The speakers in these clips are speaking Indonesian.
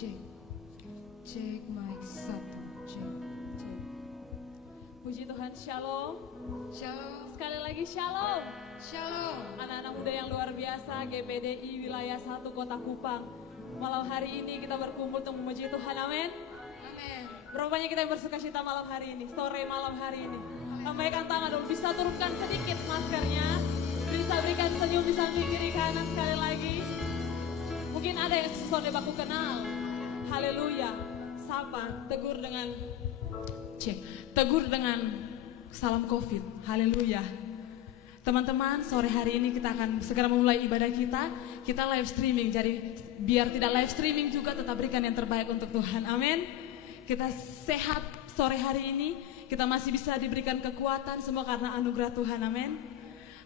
Cek, cek mic satu, cek, cek. Puji Tuhan, shalom. Shalom, Sekali lagi shalom. shalom. Anak-anak muda yang luar biasa, GPDI Wilayah 1 Kota Kupang. Malam hari ini kita berkumpul untuk memuji Tuhan, amin. Amin. Berapa banyak kita yang bersuka cita malam hari ini, sore malam hari ini. Lambaikan tangan dulu, bisa turunkan sedikit maskernya. Bisa berikan senyum di samping kiri kanan sekali lagi. Mungkin ada yang sesuatu baku kenal. Haleluya. Sapa, tegur dengan tegur dengan salam Covid. Haleluya. Teman-teman, sore hari ini kita akan segera memulai ibadah kita. Kita live streaming, jadi biar tidak live streaming juga tetap berikan yang terbaik untuk Tuhan. Amin. Kita sehat sore hari ini. Kita masih bisa diberikan kekuatan semua karena anugerah Tuhan. Amin.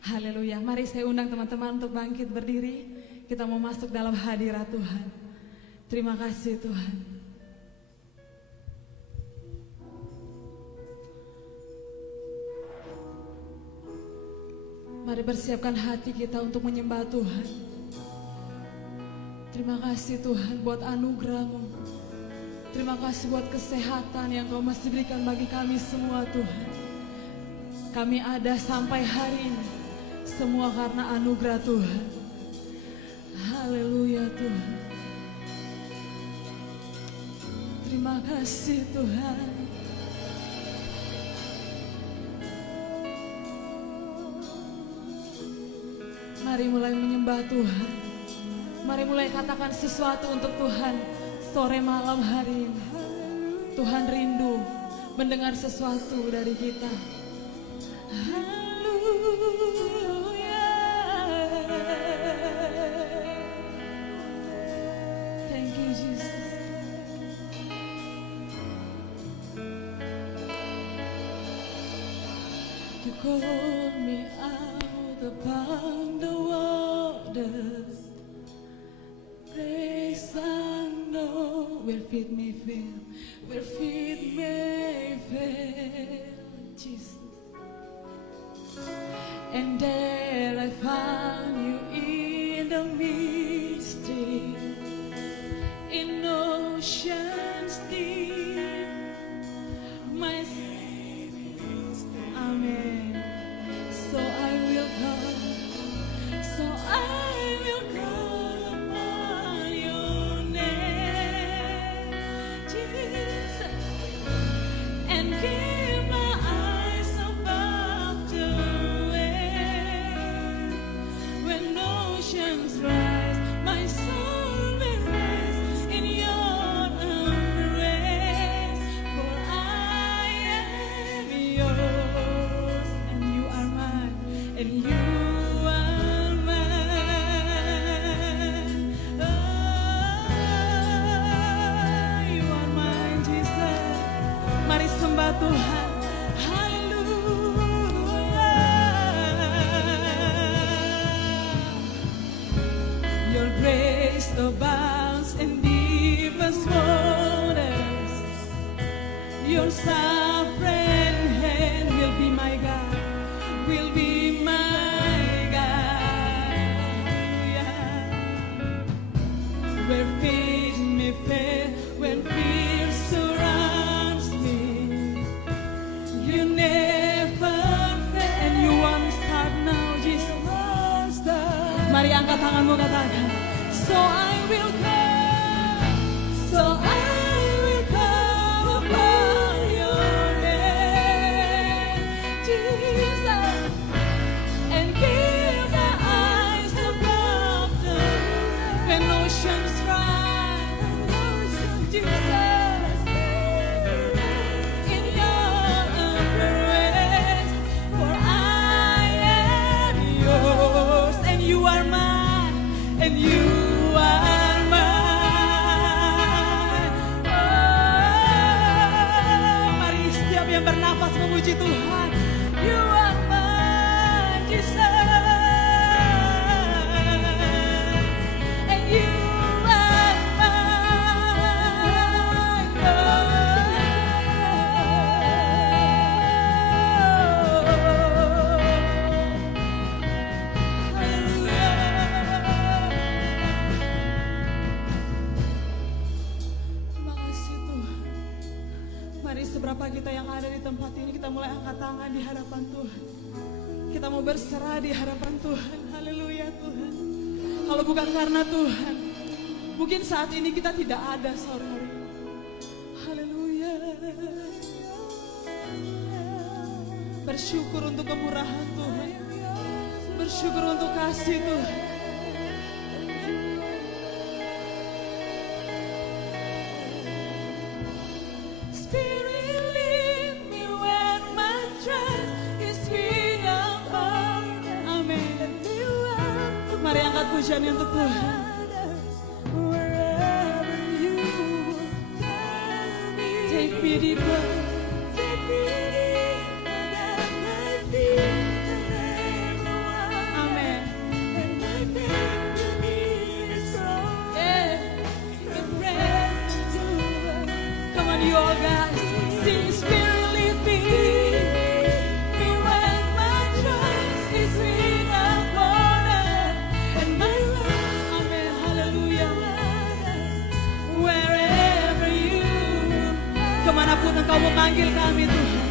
Haleluya. Mari saya undang teman-teman untuk bangkit berdiri. Kita mau masuk dalam hadirat Tuhan. Terima kasih Tuhan. Mari persiapkan hati kita untuk menyembah Tuhan. Terima kasih Tuhan buat anugerah-Mu. Terima kasih buat kesehatan yang Kau masih berikan bagi kami semua Tuhan. Kami ada sampai hari ini semua karena anugerah Tuhan. Haleluya Tuhan. Terima kasih Tuhan. Mari mulai menyembah Tuhan. Mari mulai katakan sesuatu untuk Tuhan sore malam hari ini. Tuhan rindu mendengar sesuatu dari kita. Haleluya. Thank you Jesus. You called me out upon the waters. Grace I know will feed me fail, will feed me fail, Jesus. And there I found you in the mystery, in oceans deep. My Amen. So I will come, so I will call upon your name, Jesus, and keep my eyes above the waves. When oceans rise, my soul will rest in your embrace. For I am yours, and you are mine, and you are mine. Oh, you are mine, Jesus. Mari sembah Tuhan. Hallelujah. Your grace abounds in deepest waters. Your sovereign hand will be my God, will be my God. Hallelujah. Where faith may fail, when fear surrounds me, you never fail, and you won't start now, Jesus. Mari angkat tanganmu, katakan, so I will come, so I will come upon your name, Jesus, and keep my eyes above the when oceans rise, Jesus, in your embrace, for I am yours, and you are mine, and you are mine. Oh, mari setiap yang bernafas memuji Tuhan. You are mine, Jesus, and you are mine. Hallelujah. Mari seberapa kita yang ada di tempat ini, kita mulai angkat tangan di hadapan Tuhan. Kita mau berserah di hadapan Tuhan. Haleluya Tuhan. Kalau bukan karena Tuhan, mungkin saat ini kita tidak ada sore hari ini. Haleluya. Bersyukur untuk kemurahan Tuhan. Bersyukur untuk kasih Tuhan. Mari angkat pujian untuk Tuhan. Take me deeper. Amen. Come on you all guys. Sing Spirit lead me. Kemanapun Engkau memanggil kami Tuhan.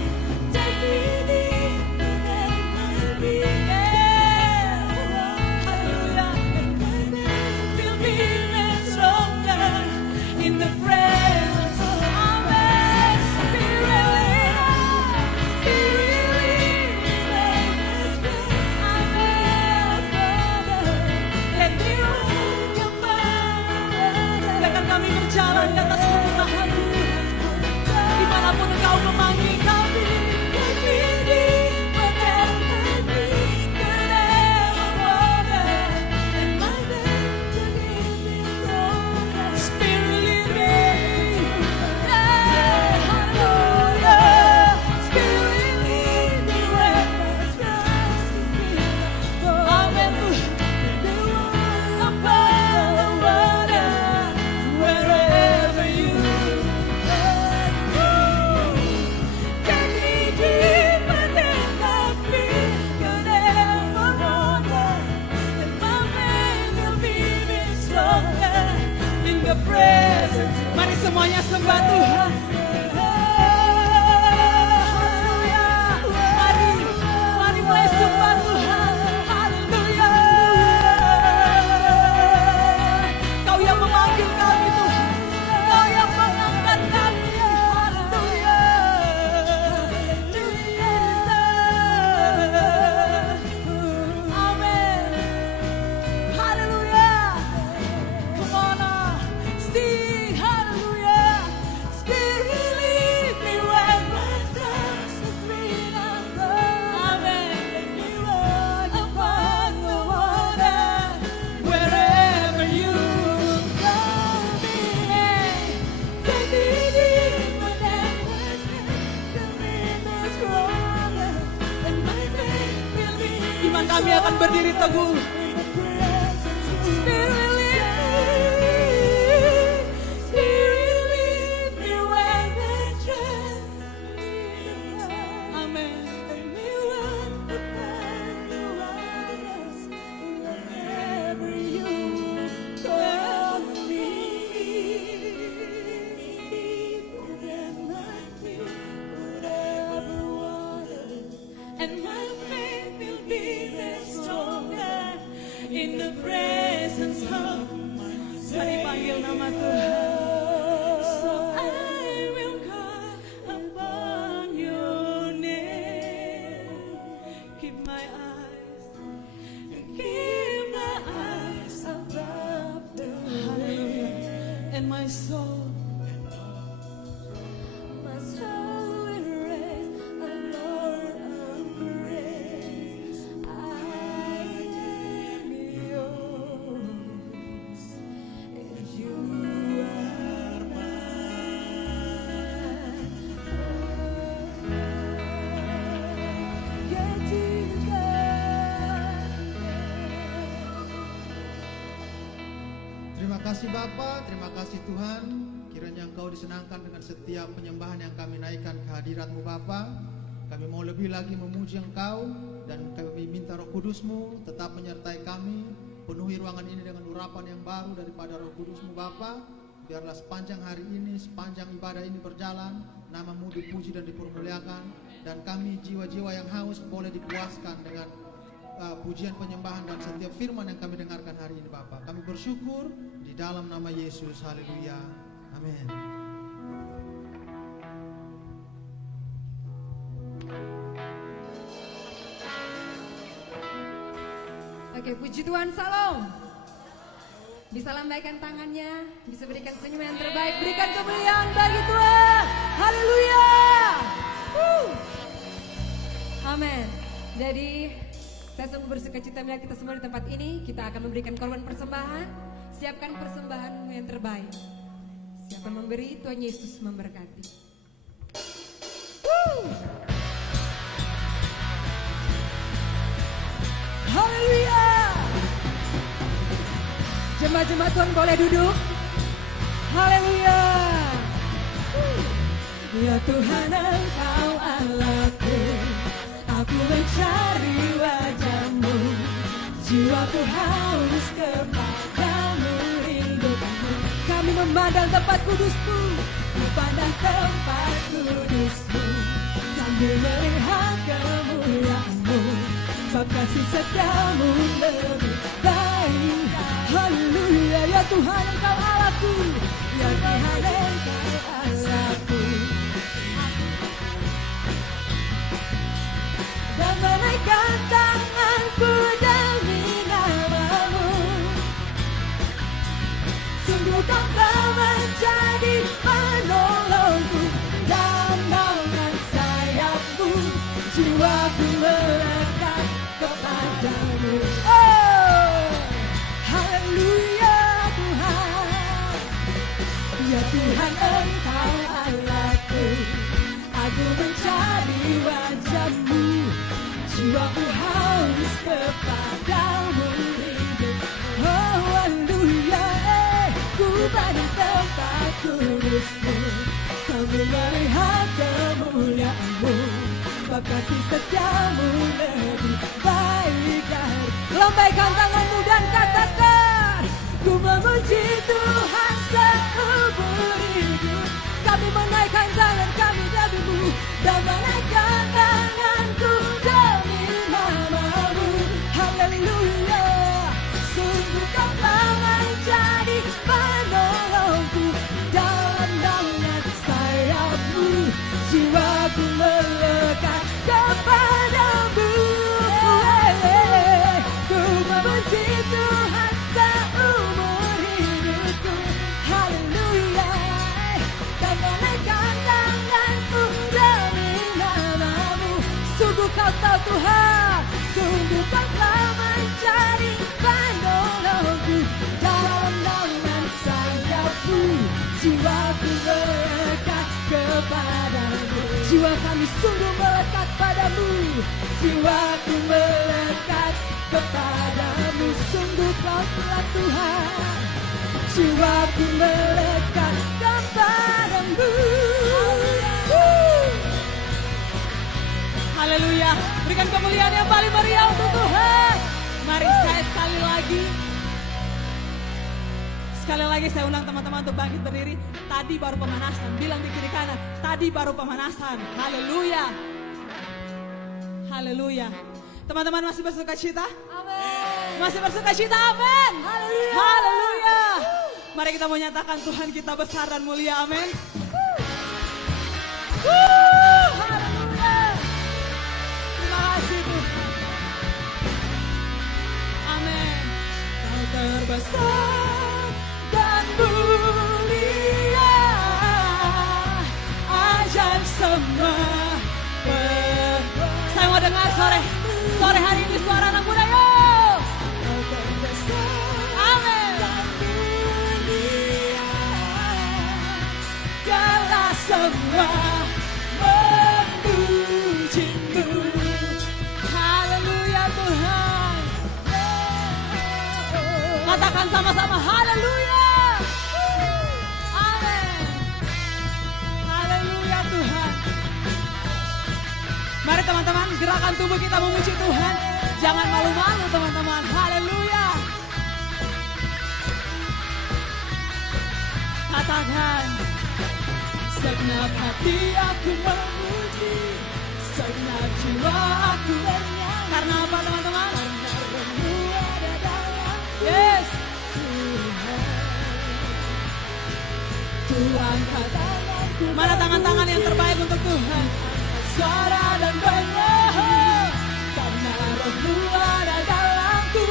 Biarkan kami berjalan di atas kemurahan Tuhan. Dimanapun Engkau memanggil kami, mari semuanya sembah Tuhan. Mari mulai sembah Tuhan. Haleluya. Kau yang memanggil kami Tuhan. Kau yang mengangkat kami. Haleluya. Amin. Haleluya. Come on. Sing hallelujah. Spirit lead me where my trust is made of love. Amen. Let me walk upon the water wherever you guide me. Take me deeper than my strength to make me stronger. And my faith will be. Iman kami akan berdiri teguh. Spirit in the presence of mari panggil nama Tuhan. So I will call upon your name. Keep my eyes above the waves. And my soul will raise a Lord of praise. Terima kasih Bapa, terima kasih Tuhan. Kiranya Engkau disenangkan dengan setiap penyembahan yang kami naikkan ke hadirat-Mu Bapa. Kami mau lebih lagi memuji Engkau, dan kami minta Roh Kudus-Mu tetap menyertai kami. Penuhi ruangan ini dengan urapan yang baru daripada Roh Kudus-Mu Bapa. Biarlah sepanjang hari ini, sepanjang ibadah ini berjalan, nama-Mu dipuji dan dipermuliakan. Dan kami jiwa-jiwa yang haus boleh dipuaskan dengan pujian penyembahan dan setiap firman yang kami dengarkan hari ini Bapa. Kami bersyukur di dalam nama Yesus. Haleluya. Amin. Oke, puji Tuhan, salam. Bisa lambaikan tangannya, bisa berikan senyum yang terbaik, berikan kemuliaan bagi Tuhan. Haleluya. Amin. Jadi saya sungguh bersuka cita melihat kita semua di tempat ini. Kita akan memberikan korban persembahan. Siapkan persembahanmu yang terbaik. Siapa memberi, Tuhan Yesus memberkati. Haleluya. Jemaat-jemaat Tuhan boleh duduk. Haleluya. Ya Tuhan, Engkau Allahku, aku mencari wajah-Mu. Jiwaku haus kepadamu, rindukanmu. Kami memandang tempat kudus-Mu, memandang tempat kudus-Mu, sambil melihat kemuliaan-Mu. Sebab kasih setiamu lebih baik. Haleluya. Ya Tuhan, Engkau Allahku, ya Tuhan, Engkau Allahku. Dan menaikkan tanganku demi nama-Mu. Sungguh Kau telah menjadi penolongku, dan naungan sayap-Mu jiwaku melekat kepadamu. Oh, haleluya Tuhan. Ya Tuhan, Engkau Allahku, aku mencari wajah-Mu. Jiwaku haus kepadamu, rindu. Oh, haleluya. Ku pada tempat kudus-Mu, sambil melihat kemuliaan-Mu. Sebab kasih setiamu lebih baik. Lambaikan tanganmu dan katakan, ku memuji Tuhan seumur hidup. Kami menaikkan tangan kami demi-Mu, dan menaikkan tanganku demi nama-Mu. Haleluya. Sungguh Kau telah menjadi penolongku, dalam naungan sayap-Mu jiwaku melekat kepadamu. Ku memuji Tuhan seumur hidupku. Haleluya. Dan menaikkan tanganku demi nama-Mu. Sungguh Kau tahu Tuhan, sungguh Kau telah menjadi penolongku, dalam naungan sayap-Mu jiwaku melekat kepadamu. Jiwa kami sungguh melekat padamu, jiwaku melekat kepadamu. Sungguh Kau telah Tuhan, jiwaku melekat kepadamu. Haleluya. Berikan kemuliaan yang paling meriah untuk Tuhan. Mari saya sekali lagi saya undang teman-teman untuk bangkit berdiri. Tadi baru pemanasan. Bilang di kiri kanan, tadi baru pemanasan. Haleluya. Haleluya. Teman-teman masih bersuka cita? Amin. Masih bersuka cita? Amin. Haleluya. Haleluya. Mari kita menyatakan Tuhan kita besar dan mulia. Amin. Haleluya. Terima kasih Tuhan. Amin. Kau terbesar dan mulia, ajaib semua. Saya mau dengar sore hari ini suara anak muda, yuk. Kau terbesar. Amin. Dan mulia, segala semua memuji-Mu. Haleluya Tuhan. Katakan sama-sama haleluya. Amin. Haleluya Tuhan. Mari teman-teman, gerakan tubuh kita memuji Tuhan. Jangan malu-malu teman-teman. Haleluya. Katakan, segenap hati aku memuji, segenap jiwa aku bernyanyi. Karena apa teman-teman? Karena Roh-Mu ada dalamku. Yes. Tuhan katakanku. Mana tangan-tangan yang terbaik untuk Tuhan? Suara dan banyak, karena Roh-Mu ada dalamku.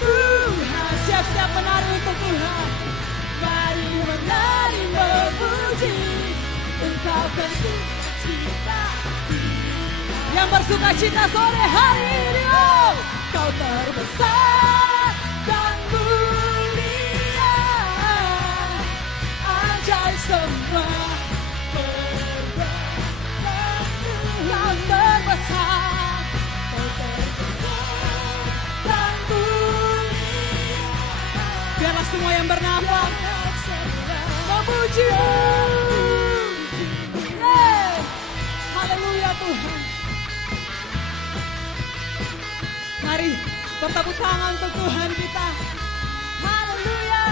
Tuhan, siap-siap menari untuk Tuhan. Mari menari memuji, ungkapkan sukacita. Yang bersuka cita sore hari ini, oh, Kau terbesar dan mulia, ajaib semua perbuatanmu. Kau terbesar, Kau terbesar dan mulia. Biarlah semua yang bernafas memuji-Mu. Yeah. Haleluya Tuhan. Mari bertepuk tangan untuk Tuhan kita. Haleluya.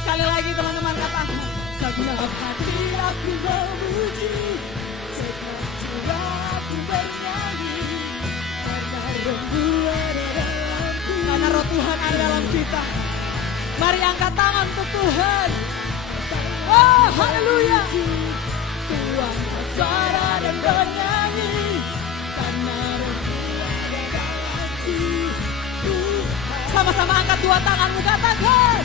Sekali lagi teman-teman katakan, segenap hati aku memuji, segenap jiwa aku bernyanyi, karena Roh-Mu ada dalamku. Karena Roh Tuhan ada dalam kita. Mari angkat tangan untuk Tuhan. Oh, haleluya. Tuhan bersuara dan bernyanyi, karena Roh-Mu ada dalamku. Sama-sama angkat dua tanganmu, katakan.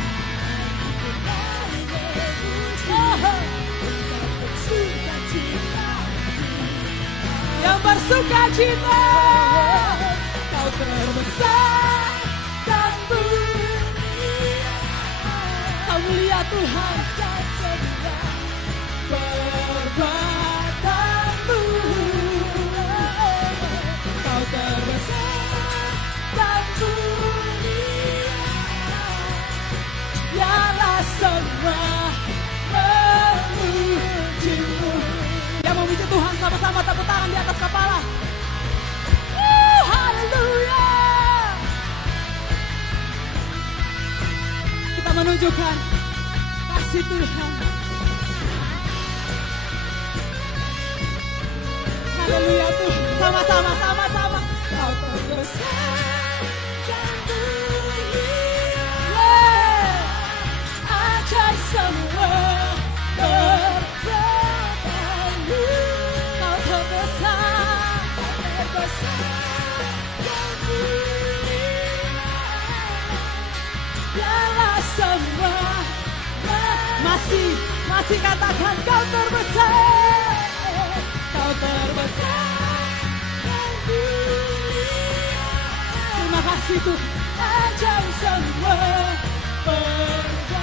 Yang bersuka cita, Kau terbesar dan mulia. Kau mulia Tuhan, perbuatanmu. Kau terbesar dan mulia, biarlah semua memuji-Mu. Yang memuji Tuhan sama-sama tepuk tangan di atas kepala. Haleluya. Kita menunjukkan kasih Tuhan. Haleluya Tuhan. Sama-sama, sama-sama. Kau terbesar dan mulia, ajaib semua perbuatanmu. Kau terbesar, terbesar dan mulia, biarlah semua. Masih katakan, Kau terbesar, Kau terbesar dan mulia. Terima kasih Tuhan. Ajaib semua perbuatanmu.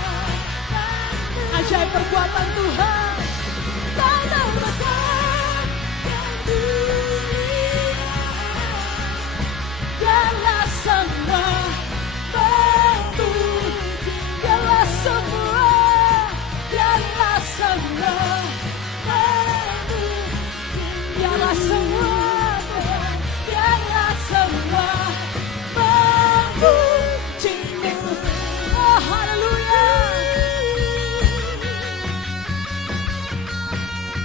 Ajaib perbuatan Tuhan. Kau terbesar dan mulia, biarlah semua memuji. Biarlah semua, biarlah semua memuji. Biarlah semua, biarlah semua memuji-Mu. Oh, haleluya.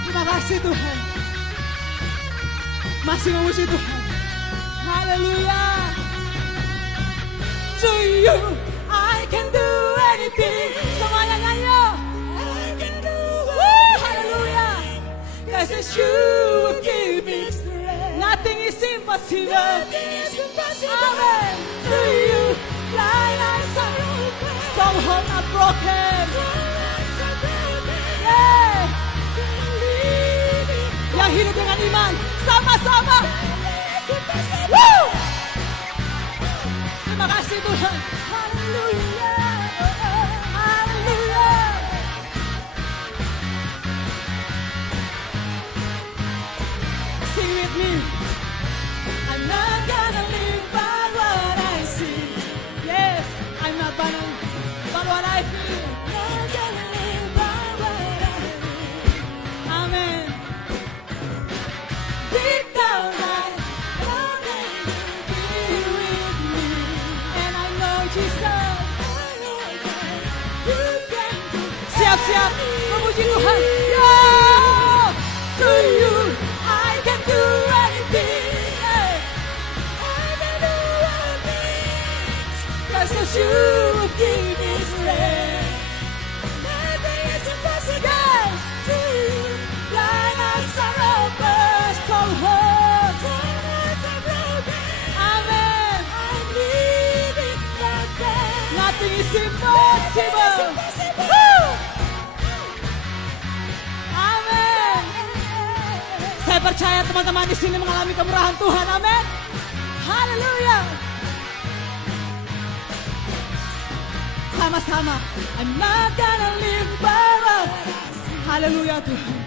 Terima kasih Tuhan. Masih memuji Tuhan. Haleluya. To You I can do anything. Semuanya nyanyi. I can do anything. Haleluya. 'Cause it's You who give me strength. Nothing is impossible. Amen. To You blind eyes are open, stronghold not broken. Yeah. Yang hidup dengan iman, sama-sama. Woo! Terima kasih Tuhan. Haleluya. Haleluya. Sing with me. I'm not gonna live by what I see. Yes, I'm not gonna by what I feel. I'm not gonna live by what I feel. Amen. Deep down I know that you'll be with me, and I know Jesus. Saya percaya teman-teman di sini mengalami kemurahan Tuhan. Amin. Haleluya. Sama-sama. I'm not gonna live by love. Haleluya Tuhan.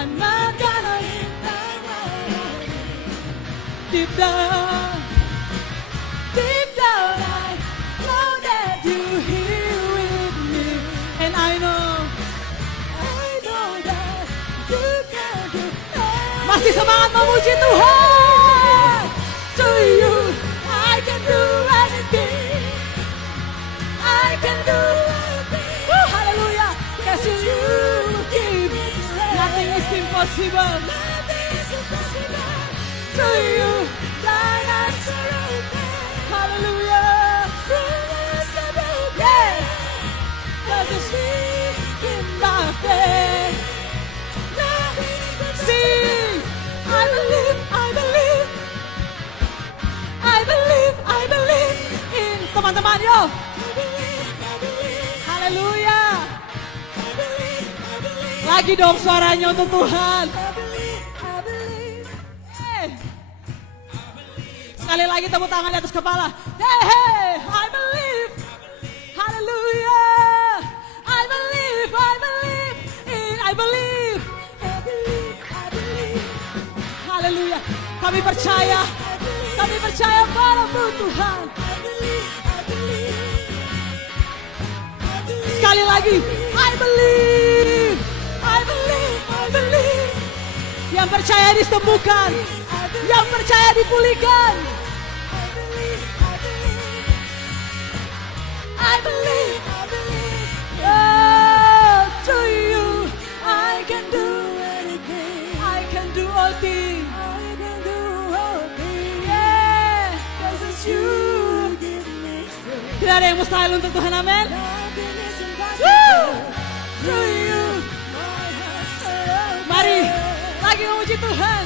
I'm not gonna live by love. Deep down I know that you here with me. And I know that you can do anything. Masih semangat memuji Tuhan. To you I can do anything. I can do anything. Hallelujah. Cause you give me strength. Nothing is impossible. Nothing is impossible. To you that I surrender. Hallelujah. Yeah. Cause it's in my faith. See, I believe in teman-teman yo. Haleluya. Lagi dong suaranya untuk Tuhan. Sekali lagi tepuk tangan di atas kepala. Hey, hey, I believe. Hallelujah. I believe. Haleluya. Kami percaya padamu Tuhan. Sekali lagi, I believe. Yang percaya disembuhkan, yang percaya dipulihkan. I believe. Oh, to you I can do anything. I can do all things. Yeah, 'cause it's you. Tidak ada yang mustahil untuk Tuhan, amin. To you. Mari lagi memuji Tuhan.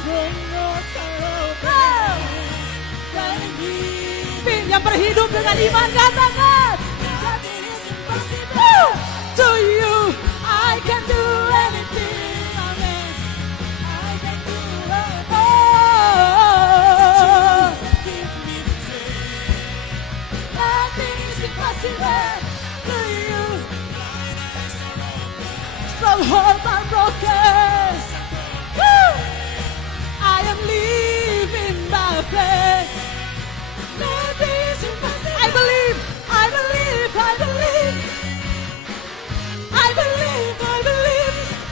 Yang berhidup dengan iman katakan. To you I can do anything. Amen. I can do nothing is impossible to you. Strongholds are broken. I am living by faith. Nothing is impossible. I believe.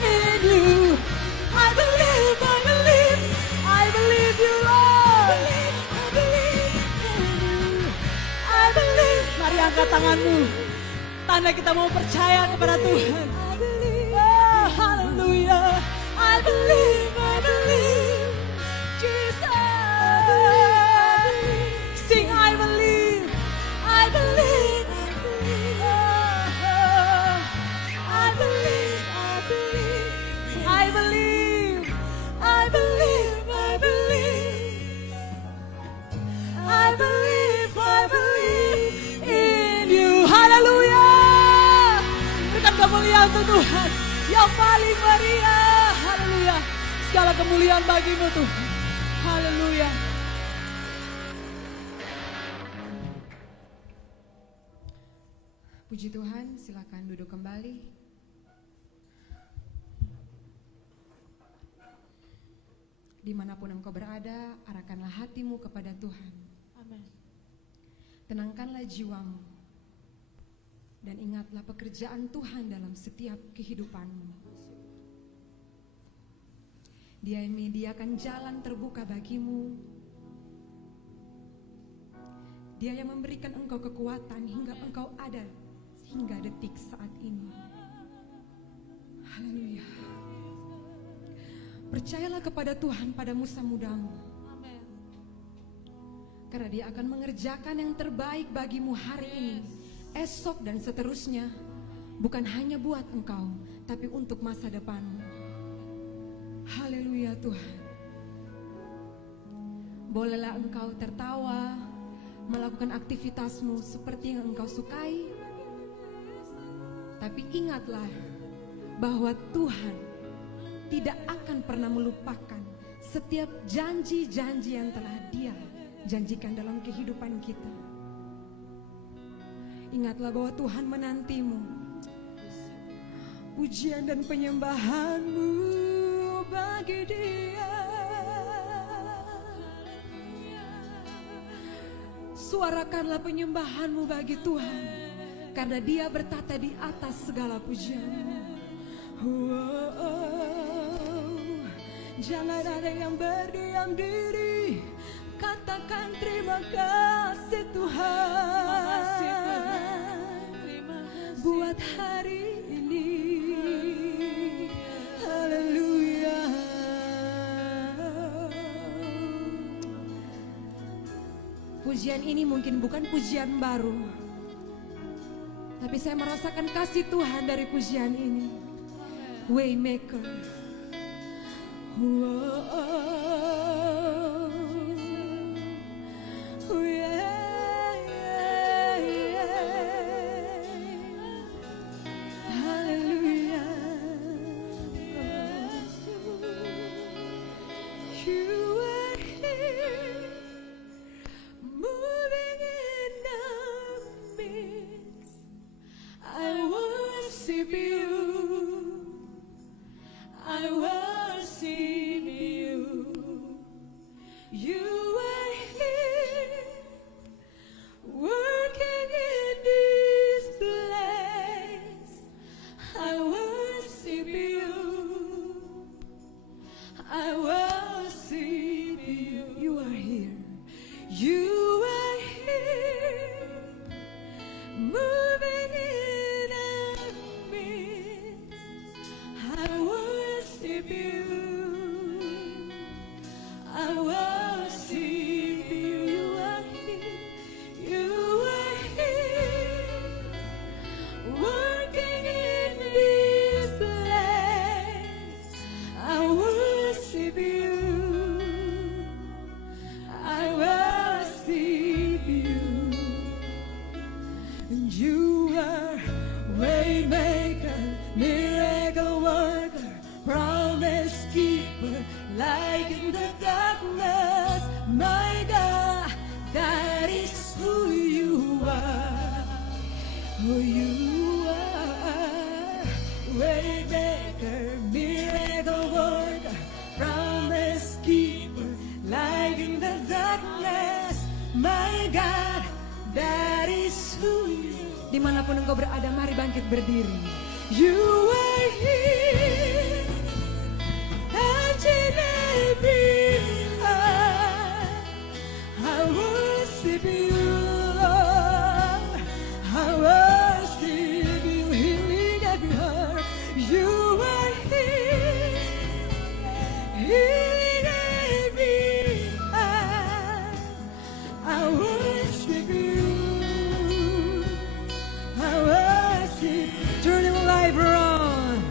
In you. I believe you, Lord. I believe. Mari angkat tanganmu. Tanda kita mau percaya kepada Tuhan. Oh, hallelujah. I believe. Jesus. Sing I believe. I believe. In you. Haleluya. Berikan kemuliaan untuk Tuhan yang paling meriah. Haleluya. Segala kemuliaan bagimu Tuhan. Haleluya. Puji Tuhan, silakan duduk kembali. Dimanapun engkau berada, arahkanlah hatimu kepada Tuhan. Amin. Tenangkanlah jiwamu. Dan ingatlah pekerjaan Tuhan dalam setiap kehidupanmu. Dia yang menyediakan jalan terbuka bagimu. Dia yang memberikan engkau kekuatan hingga engkau ada hingga detik saat ini. Haleluya. Percayalah kepada Tuhan pada masa mudamu. Amin. Karena Dia akan mengerjakan yang terbaik bagimu hari ini, esok dan seterusnya. Bukan hanya buat engkau, tapi untuk masa depanmu. Haleluya Tuhan. Bolehlah engkau tertawa, melakukan aktivitasmu seperti yang engkau sukai. Tapi ingatlah bahwa Tuhan tidak akan pernah melupakan setiap janji-janji yang telah Dia janjikan dalam kehidupan kita. Ingatlah bahwa Tuhan menantimu. Pujian dan penyembahanmu bagi Dia. Suarakanlah penyembahanmu bagi Tuhan, karena Dia bertata di atas segala pujian. Jangan ada yang berdiam diri, katakan terima kasih Tuhan buat hari ini. Haleluya. Pujian ini mungkin bukan pujian baru, tapi saya merasakan kasih Tuhan dari pujian ini. Waymaker. Hallelujah. You are here, moving in our midst. I worship you. I worship you. You are here, working in this place. I worship you. I worship you. You are here. You are here, moving in our midst. I worship you. I worship you. You are here. You are here, working in this place. I worship you. I worship you. You are waymaker, miracle worker, promise keeper, light in the darkness. My God, that is who you are. Who you are. Waymaker, miracle worker, promise keeper, light in the darkness. My God, that is who you are. Dimanapun engkau berada, mari bangkit berdiri. You are here, touching every heart. I worship you, Lord. I worship you, healing every heart. You are here, healing every heart. I worship you. I worship. Turn your life around.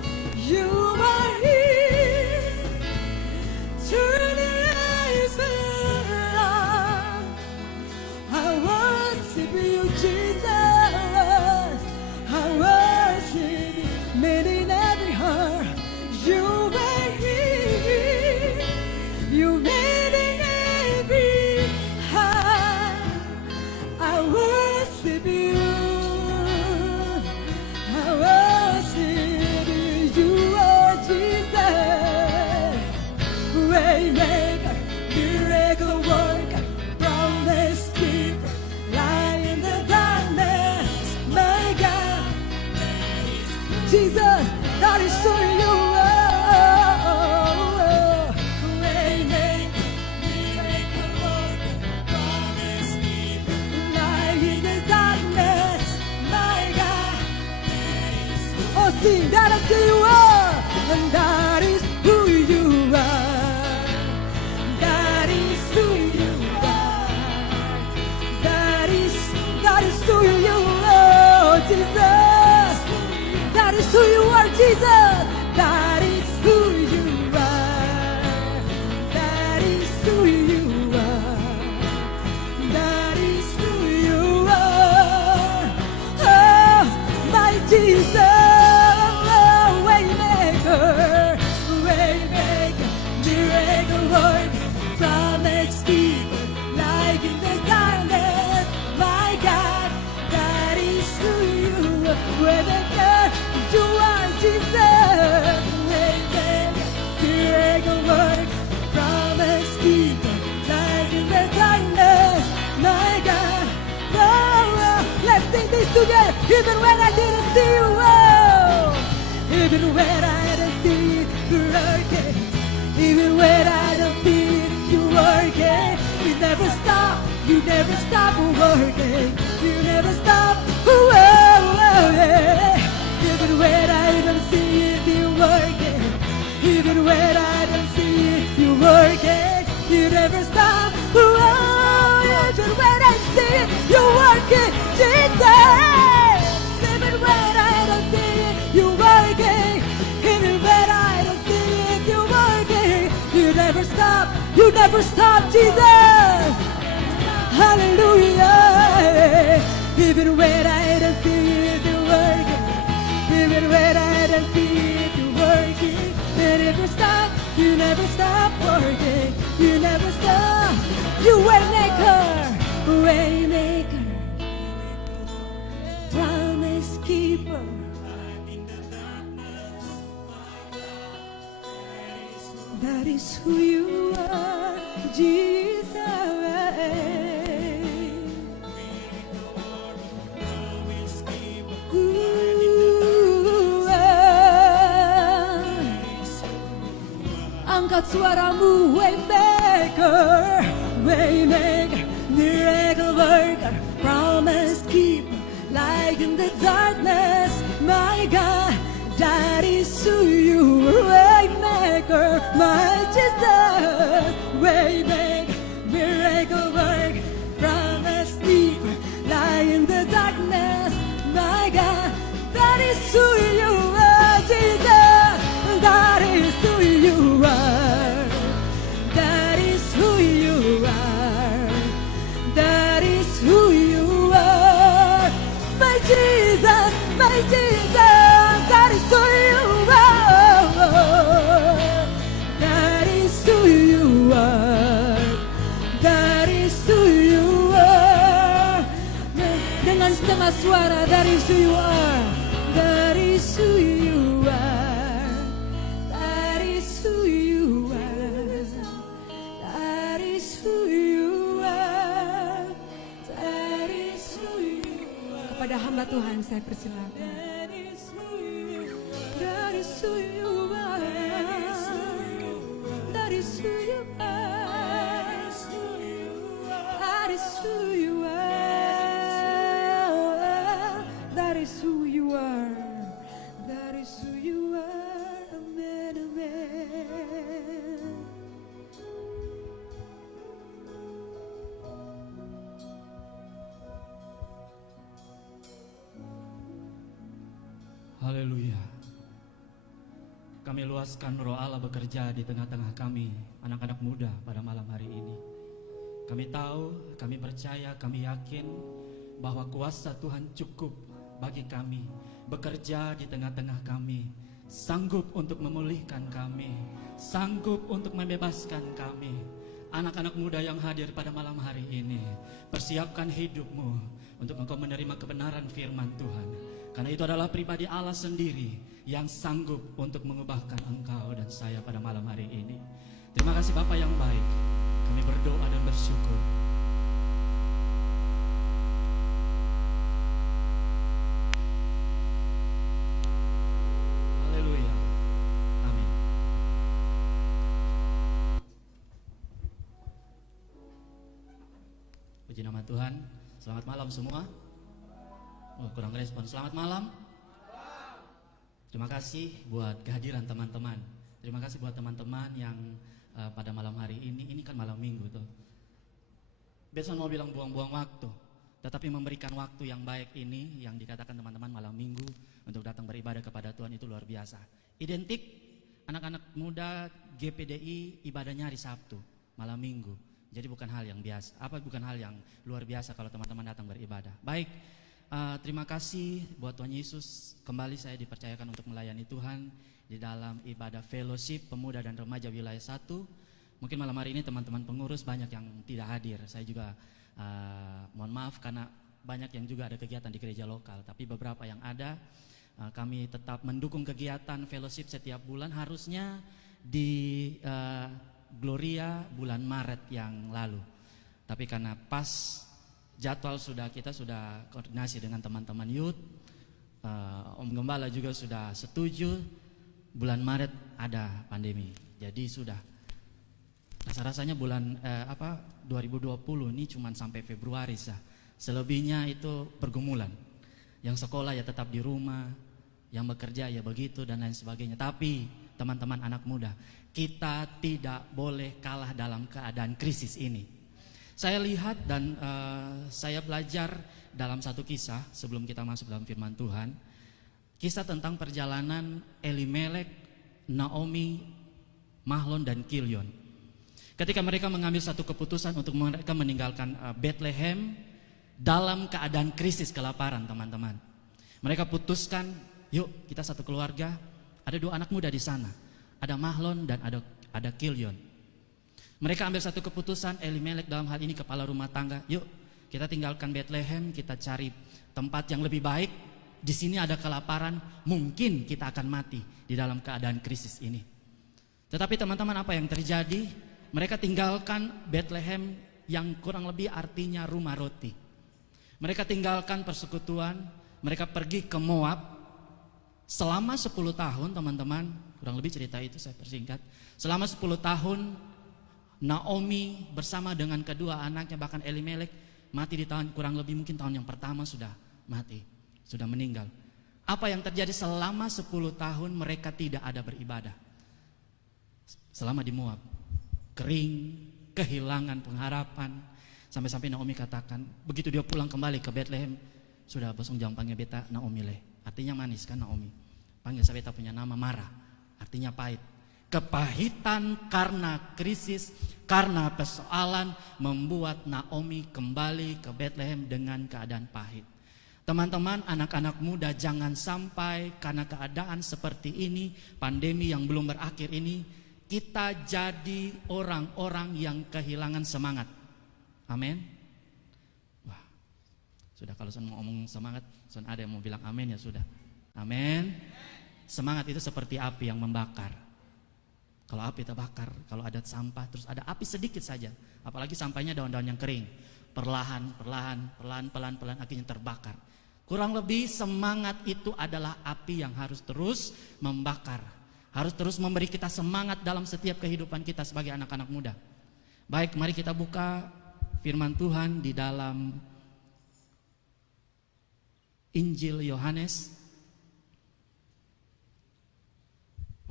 Even when I didn't see you, oh. Even when I didn't see you working. Even when I don't see you working. You never stop working. You never stop, oh, yeah. Even when I don't see you working. Even when I don't see you working. You never stop, oh, even when I see you working, Jesus. Even when I don't see you working. Even when I don't see you working. You never stop, Jesus. Hallelujah. Even when I don't see you working. Even when I don't see you working. You never stop working. You never stop. You waymaker, promise keeper. That is who you are, Jesus. Angkat suaramu, waymaker, miracle worker, promise keeper, light in the darkness, my God, that is who you are, waymaker, my Jesus, waymaker, miracle worker, promise keeper, light in the darkness, my God, that is who you are, Jesus, that is who you are, that is who you are, that is who you are, my Jesus, that is who you are, that is who you are, that is who you are, dengan setengah suara, that is who you are, that is who you are. Kepada hamba Tuhan saya persilakan. That is who you are. That is who you are. That is who you are. That is who you are. That is who you are. Amen, amen. Haleluya. Kami luaskan roh Allah bekerja di tengah-tengah kami, anak-anak muda pada malam hari ini. Kami tahu, kami percaya, kami yakin bahwa kuasa Tuhan cukup bagi kami, bekerja di tengah-tengah kami, sanggup untuk memulihkan kami, sanggup untuk membebaskan kami. Anak-anak muda yang hadir pada malam hari ini, persiapkan hidupmu untuk engkau menerima kebenaran firman Tuhan. Karena itu adalah pribadi Allah sendiri yang sanggup untuk mengubahkan engkau dan saya pada malam hari ini. Terima kasih Bapa yang baik. Kami berdoa dan bersyukur. Haleluya. Amin. Puji nama Tuhan. Selamat malam semua. Oh, kurang respon. Selamat malam. Terima kasih buat kehadiran teman-teman. Terima kasih buat teman-teman yang pada malam hari ini kan malam minggu tuh. Biasa mau bilang buang-buang waktu, tetapi memberikan waktu yang baik ini yang dikatakan teman-teman malam minggu untuk datang beribadah kepada Tuhan itu luar biasa. Identik anak-anak muda GPDI ibadahnya hari Sabtu, malam minggu. Jadi bukan hal yang biasa. Bukan hal yang luar biasa kalau teman-teman datang beribadah. Baik. Terima kasih buat Tuhan Yesus. Kembali saya dipercayakan untuk melayani Tuhan di dalam ibadah fellowship pemuda dan remaja wilayah 1. Mungkin malam hari ini teman-teman pengurus banyak yang tidak hadir. Saya juga mohon maaf karena banyak yang juga ada kegiatan di gereja lokal. Tapi beberapa yang ada, kami tetap mendukung kegiatan fellowship setiap bulan. Harusnya di Gloria bulan Maret yang lalu. Tapi karena pas jadwal kita sudah koordinasi dengan teman-teman youth, Om Gembala juga sudah setuju bulan Maret ada pandemi. Jadi sudah rasa-rasanya bulan 2020 ini cuma sampai Februari sah. Selebihnya itu pergumulan. Yang sekolah ya tetap di rumah, yang bekerja ya begitu dan lain sebagainya. Tapi teman-teman anak muda, kita tidak boleh kalah dalam keadaan krisis ini. Saya lihat dan saya belajar dalam satu kisah sebelum kita masuk dalam firman Tuhan. Kisah tentang perjalanan Elimelek, Naomi, Mahlon dan Kilion. Ketika mereka mengambil satu keputusan untuk mereka meninggalkan Bethlehem dalam keadaan krisis kelaparan, teman-teman. Mereka putuskan, yuk kita satu keluarga, ada 2 anak muda di sana. Ada Mahlon dan ada Kilion. Mereka ambil satu keputusan, Elimelek dalam hal ini kepala rumah tangga, yuk kita tinggalkan Bethlehem, kita cari tempat yang lebih baik. Di sini ada kelaparan, mungkin kita akan mati di dalam keadaan krisis ini. Tetapi teman-teman, apa yang terjadi? Mereka tinggalkan Bethlehem yang kurang lebih artinya rumah roti. Mereka tinggalkan persekutuan, mereka pergi ke Moab. Selama 10 tahun teman-teman, kurang lebih cerita itu saya persingkat. Selama 10 tahun Naomi bersama dengan kedua anaknya, bahkan Elimelek mati di tahun kurang lebih mungkin tahun yang pertama sudah mati, sudah meninggal. Apa yang terjadi selama 10 tahun mereka tidak ada beribadah. Selama di Moab, kering, kehilangan pengharapan. Sampai-sampai Naomi katakan, begitu dia pulang kembali ke Bethlehem, sudah bosong jangan panggil beta Naomi leh. Artinya manis kan Naomi. Panggil saya beta punya nama Mara, artinya pahit. Kepahitan karena krisis, karena persoalan membuat Naomi kembali ke Bethlehem dengan keadaan pahit. Teman-teman, anak-anak muda, jangan sampai karena keadaan seperti ini, pandemi yang belum berakhir ini, kita jadi orang-orang yang kehilangan semangat. Amin. Wah, sudah kalau saya mau ngomong semangat, ada yang mau bilang amin ya sudah. Amin. Semangat itu seperti api yang membakar. Kalau api terbakar, kalau ada sampah, terus ada api sedikit saja, apalagi sampahnya daun-daun yang kering, perlahan, akhirnya terbakar. Kurang lebih semangat itu adalah api yang harus terus membakar, harus terus memberi kita semangat dalam setiap kehidupan kita sebagai anak-anak muda. Baik, mari kita buka firman Tuhan di dalam Injil Yohanes.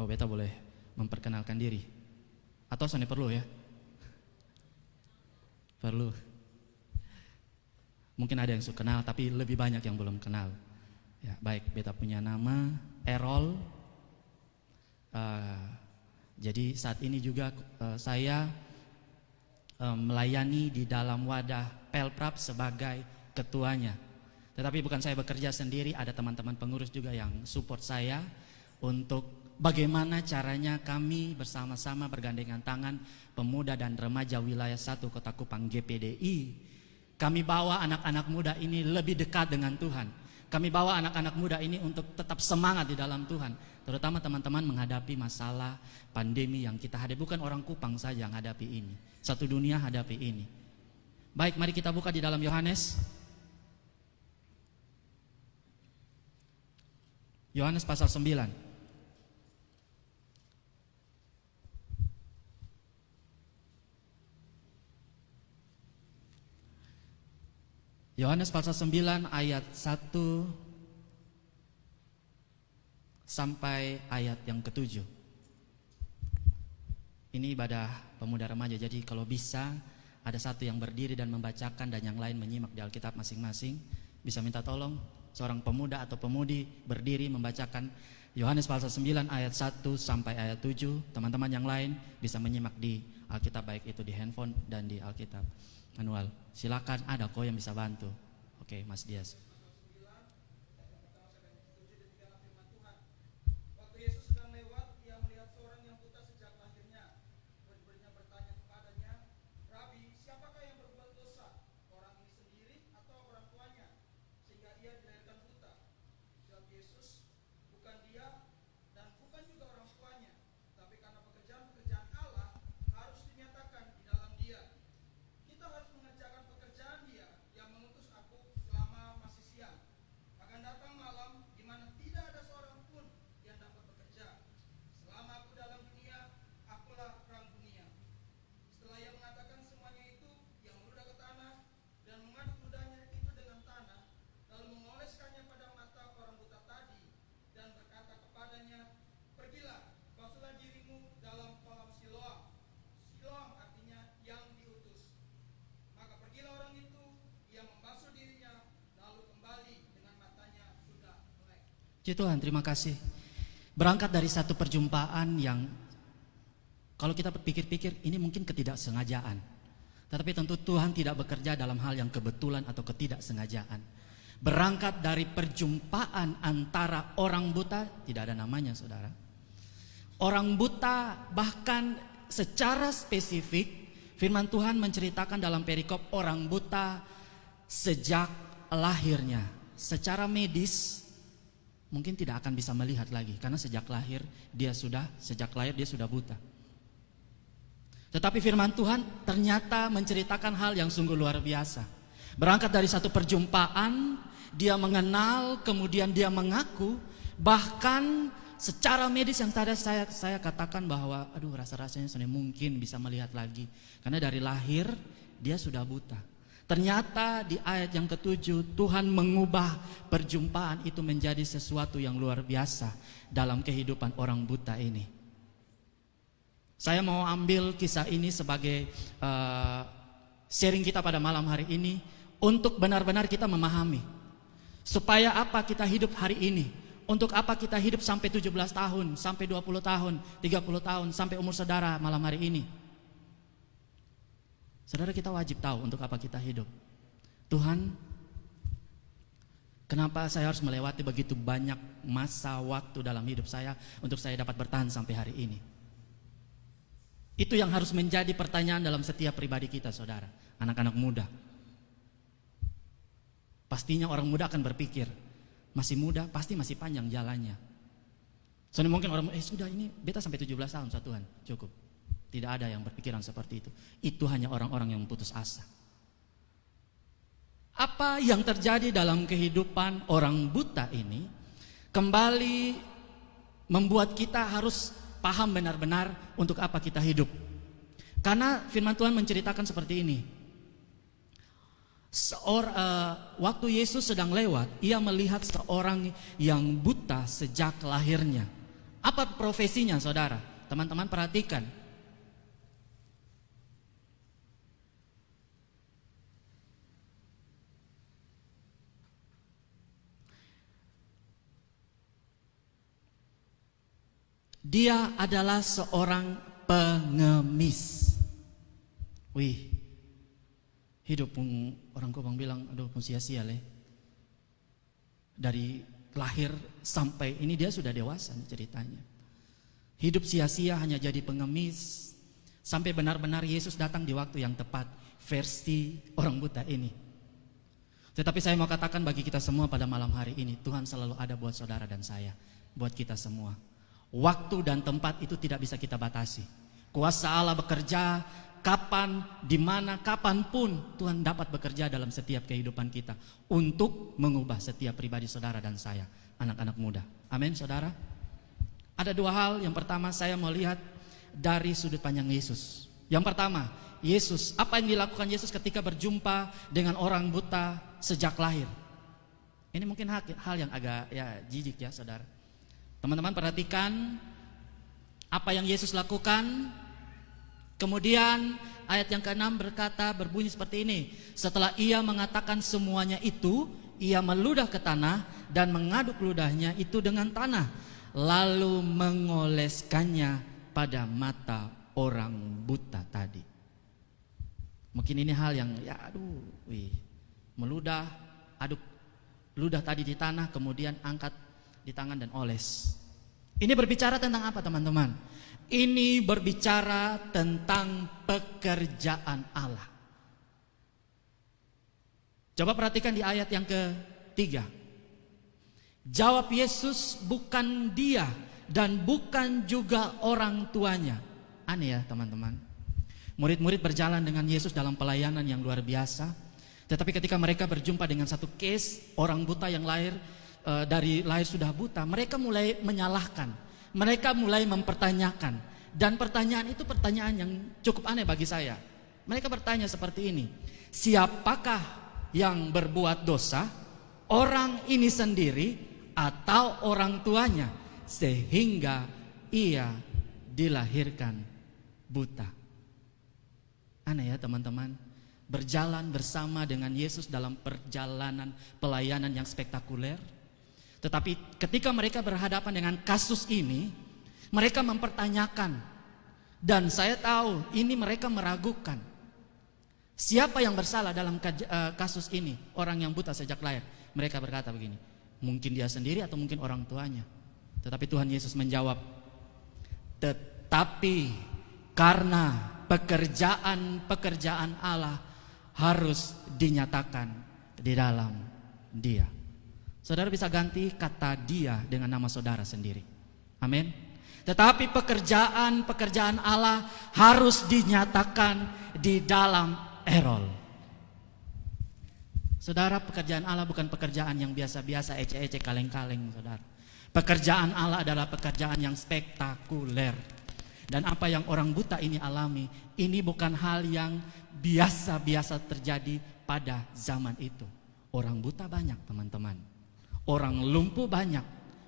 Oh, beta boleh memperkenalkan diri atau Sony perlu ya? Perlu. Mungkin ada yang sudah kenal tapi lebih banyak yang belum kenal. Ya, baik, beta punya nama Errol. Jadi saat ini juga saya melayani di dalam wadah Pelprap sebagai ketuanya. Tetapi bukan saya bekerja sendiri, ada teman-teman pengurus juga yang support saya untuk bagaimana caranya kami bersama-sama bergandengan tangan pemuda dan remaja wilayah 1 Kota Kupang GPDI. Kami bawa anak-anak muda ini lebih dekat dengan Tuhan. Kami bawa anak-anak muda ini untuk tetap semangat di dalam Tuhan. Terutama teman-teman menghadapi masalah pandemi yang kita hadapi. Bukan orang Kupang saja yang hadapi ini, satu dunia hadapi ini. Baik, mari kita buka di dalam Yohanes. Yohanes pasal 9. Yohanes pasal 9 ayat 1 sampai ayat yang ke-7. Ini ibadah pemuda remaja, jadi kalau bisa ada satu yang berdiri dan membacakan dan yang lain menyimak di Alkitab masing-masing. Bisa minta tolong seorang pemuda atau pemudi berdiri membacakan Yohanes pasal 9 ayat 1 sampai ayat 7. Teman-teman yang lain bisa menyimak di Alkitab, baik itu di handphone dan di Alkitab manual. Silakan, ada kok yang bisa bantu. Oke, Mas Dias. Puji Tuhan, terima kasih. Berangkat dari satu perjumpaan yang kalau kita berpikir-pikir ini mungkin ketidaksengajaan. Tetapi tentu Tuhan tidak bekerja dalam hal yang kebetulan atau ketidaksengajaan. Berangkat dari perjumpaan antara orang buta, tidak ada namanya saudara. Orang buta bahkan secara spesifik firman Tuhan menceritakan dalam perikop orang buta sejak lahirnya. Secara medis mungkin tidak akan bisa melihat lagi karena sejak lahir dia sudah buta. Tetapi firman Tuhan ternyata menceritakan hal yang sungguh luar biasa. Berangkat dari satu perjumpaan, dia mengenal, kemudian dia mengaku, bahkan secara medis yang tadi saya katakan bahwa rasa-rasanya sudah mungkin bisa melihat lagi. Karena dari lahir dia sudah buta. Ternyata di ayat yang ke-7 Tuhan mengubah perjumpaan itu menjadi sesuatu yang luar biasa dalam kehidupan orang buta ini. Saya mau ambil kisah ini sebagai sharing kita pada malam hari ini untuk benar-benar kita memahami. Supaya apa kita hidup hari ini? Untuk apa kita hidup sampai 17 tahun, sampai 20 tahun, 30 tahun, sampai umur saudara malam hari ini? Saudara, kita wajib tahu untuk apa kita hidup. Tuhan, kenapa saya harus melewati begitu banyak masa waktu dalam hidup saya untuk saya dapat bertahan sampai hari ini? Itu yang harus menjadi pertanyaan dalam setiap pribadi kita, saudara, anak-anak muda. Pastinya orang muda akan berpikir, masih muda, pasti masih panjang jalannya. Soalnya mungkin orang, sudah ini beta sampai 17 tahun, Tuhan, cukup. Tidak ada yang berpikiran seperti itu. Itu hanya orang-orang yang putus asa. Apa yang terjadi dalam kehidupan orang buta ini kembali membuat kita harus paham benar-benar untuk apa kita hidup. Karena firman Tuhan menceritakan seperti ini. Waktu Yesus sedang lewat, ia melihat seorang yang buta sejak lahirnya. Apa profesinya, saudara? Teman-teman perhatikan. Dia adalah seorang pengemis. Wih, hidup pun orang Kubang bilang, pun sia-sia leh. Dari lahir sampai ini dia sudah dewasa ceritanya. Hidup sia-sia hanya jadi pengemis. Sampai benar-benar Yesus datang di waktu yang tepat. Versi orang buta ini. Tetapi saya mau katakan bagi kita semua pada malam hari ini, Tuhan selalu ada buat saudara dan saya. Buat kita semua. Waktu dan tempat itu tidak bisa kita batasi. Kuasa Allah bekerja kapan, di mana, kapanpun Tuhan dapat bekerja dalam setiap kehidupan kita untuk mengubah setiap pribadi saudara dan saya, anak-anak muda. Amin, saudara. Ada dua hal. Yang pertama, saya mau lihat dari sudut pandang Yesus. Yang pertama, Yesus, apa yang dilakukan Yesus ketika berjumpa dengan orang buta sejak lahir? Ini mungkin hal yang agak jijik ya, saudara. Teman-teman perhatikan apa yang Yesus lakukan. Kemudian ayat yang ke-6 berbunyi seperti ini. Setelah ia mengatakan semuanya itu, ia meludah ke tanah dan mengaduk ludahnya itu dengan tanah, lalu mengoleskannya pada mata orang buta tadi. Mungkin ini hal yang meludah, aduk ludah tadi di tanah, kemudian angkat di tangan dan oles. Ini berbicara tentang apa, teman-teman? Ini berbicara tentang pekerjaan Allah. Coba perhatikan di ayat yang ke-3. Jawab Yesus, bukan dia dan bukan juga orang tuanya. Aneh ya, teman-teman. Murid-murid berjalan dengan Yesus dalam pelayanan yang luar biasa. Tetapi ketika mereka berjumpa dengan satu case orang buta yang dari lahir sudah buta, mereka mulai menyalahkan, mereka mulai mempertanyakan, dan pertanyaan itu pertanyaan yang cukup aneh bagi saya. Mereka bertanya seperti ini, siapakah yang berbuat dosa, orang ini sendiri atau orang tuanya, sehingga ia dilahirkan buta? Aneh ya, teman-teman. Berjalan bersama dengan Yesus dalam perjalanan pelayanan yang spektakuler. Tetapi ketika mereka berhadapan dengan kasus ini, mereka mempertanyakan. Dan saya tahu ini mereka meragukan. Siapa yang bersalah dalam kasus ini? Orang yang buta sejak lahir. Mereka berkata begini, mungkin dia sendiri atau mungkin orang tuanya. Tetapi Tuhan Yesus menjawab, tetapi karena pekerjaan Allah harus dinyatakan di dalam dia. Saudara bisa ganti kata dia dengan nama saudara sendiri. Amin. Tetapi pekerjaan Allah harus dinyatakan di dalam Erol. Saudara, pekerjaan Allah bukan pekerjaan yang biasa-biasa, ece-ece, kaleng-kaleng, saudara. Pekerjaan Allah adalah pekerjaan yang spektakuler. Dan apa yang orang buta ini alami, ini bukan hal yang biasa-biasa terjadi pada zaman itu. Orang buta banyak, teman-teman. Orang lumpuh banyak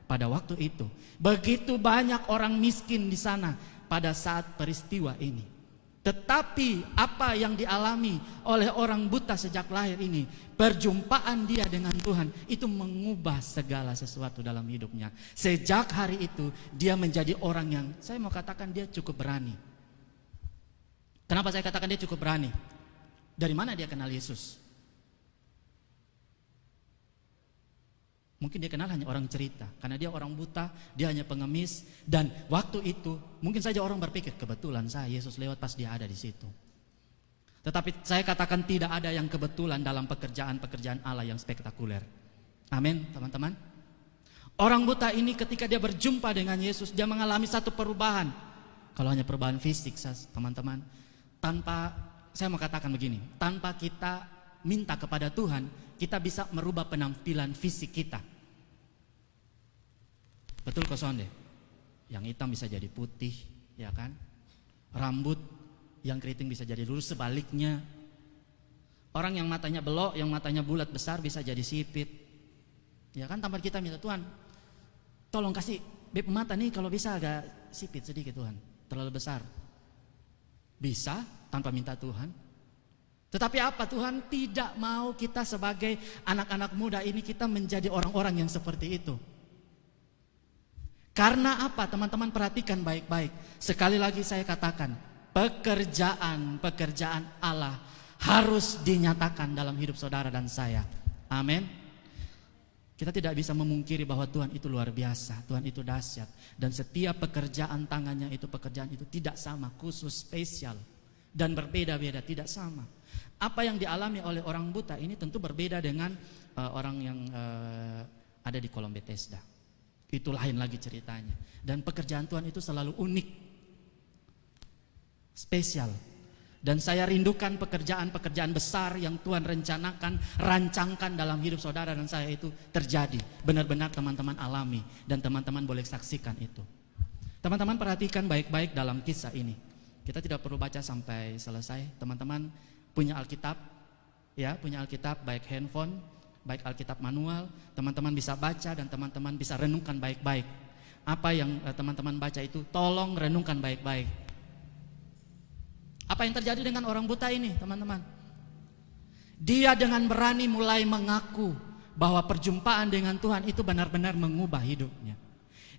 pada waktu itu. Begitu banyak orang miskin di sana pada saat peristiwa ini. Tetapi apa yang dialami oleh orang buta sejak lahir ini, perjumpaan dia dengan Tuhan itu mengubah segala sesuatu dalam hidupnya. Sejak hari itu dia menjadi orang yang, saya mau katakan dia cukup berani. Kenapa saya katakan dia cukup berani? Dari mana dia kenal Yesus? Mungkin dia kenal hanya orang cerita, karena dia orang buta, dia hanya pengemis. Dan waktu itu mungkin saja orang berpikir, kebetulan Yesus lewat pas dia ada di situ. Tetapi saya katakan tidak ada yang kebetulan dalam pekerjaan Allah yang spektakuler. Amin, teman-teman. Orang buta ini ketika dia berjumpa dengan Yesus, dia mengalami satu perubahan. Kalau hanya perubahan fisik, teman-teman, tanpa, saya mau katakan begini, tanpa kita minta kepada Tuhan, kita bisa merubah penampilan fisik kita. Betul kosonde? Yang hitam bisa jadi putih, ya kan? Rambut yang keriting bisa jadi lurus, sebaliknya. Orang yang matanya belok, yang matanya bulat besar bisa jadi sipit. Ya kan, tanpa kita minta, Tuhan, tolong kasih beb mata nih kalau bisa agak sipit sedikit Tuhan, terlalu besar. Bisa tanpa minta Tuhan. Tetapi apa, Tuhan tidak mau kita sebagai anak-anak muda ini kita menjadi orang-orang yang seperti itu. Karena apa, teman-teman perhatikan baik-baik. Sekali lagi saya katakan, pekerjaan Allah harus dinyatakan dalam hidup saudara dan saya. Amin. Kita tidak bisa memungkiri bahwa Tuhan itu luar biasa, Tuhan itu dahsyat. Dan setiap pekerjaan tangannya itu, pekerjaan itu tidak sama, khusus, spesial. Dan berbeda-beda, tidak sama. Apa yang dialami oleh orang buta ini tentu berbeda dengan orang yang ada di kolam Bethesda. Itu lain lagi ceritanya. Dan pekerjaan Tuhan itu selalu unik, spesial. Dan saya rindukan pekerjaan-pekerjaan besar yang Tuhan rancangkan dalam hidup saudara dan saya itu terjadi. Benar-benar teman-teman alami dan teman-teman boleh saksikan itu. Teman-teman perhatikan baik-baik dalam kisah ini. Kita tidak perlu baca sampai selesai. Teman-teman punya Alkitab, ya, punya Alkitab baik handphone, baik Alkitab manual, teman-teman bisa baca dan teman-teman bisa renungkan baik-baik. Apa yang teman-teman baca itu tolong renungkan baik-baik. Apa yang terjadi dengan orang buta ini, teman-teman? Dia dengan berani mulai mengaku bahwa perjumpaan dengan Tuhan itu benar-benar mengubah hidupnya.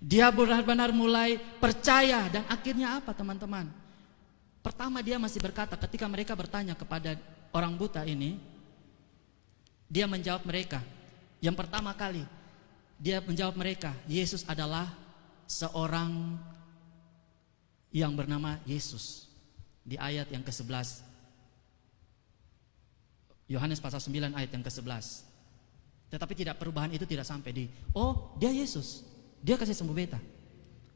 Dia benar-benar mulai percaya dan akhirnya apa, teman-teman? Pertama dia masih berkata ketika mereka bertanya kepada orang buta ini, dia menjawab mereka. Yang pertama kali dia menjawab mereka, Yesus adalah seorang yang bernama Yesus. Di ayat yang ke-11, Yohanes pasal 9 ayat yang ke-11. Tetapi perubahan itu tidak sampai di, oh dia Yesus, dia kasih sembuh beta,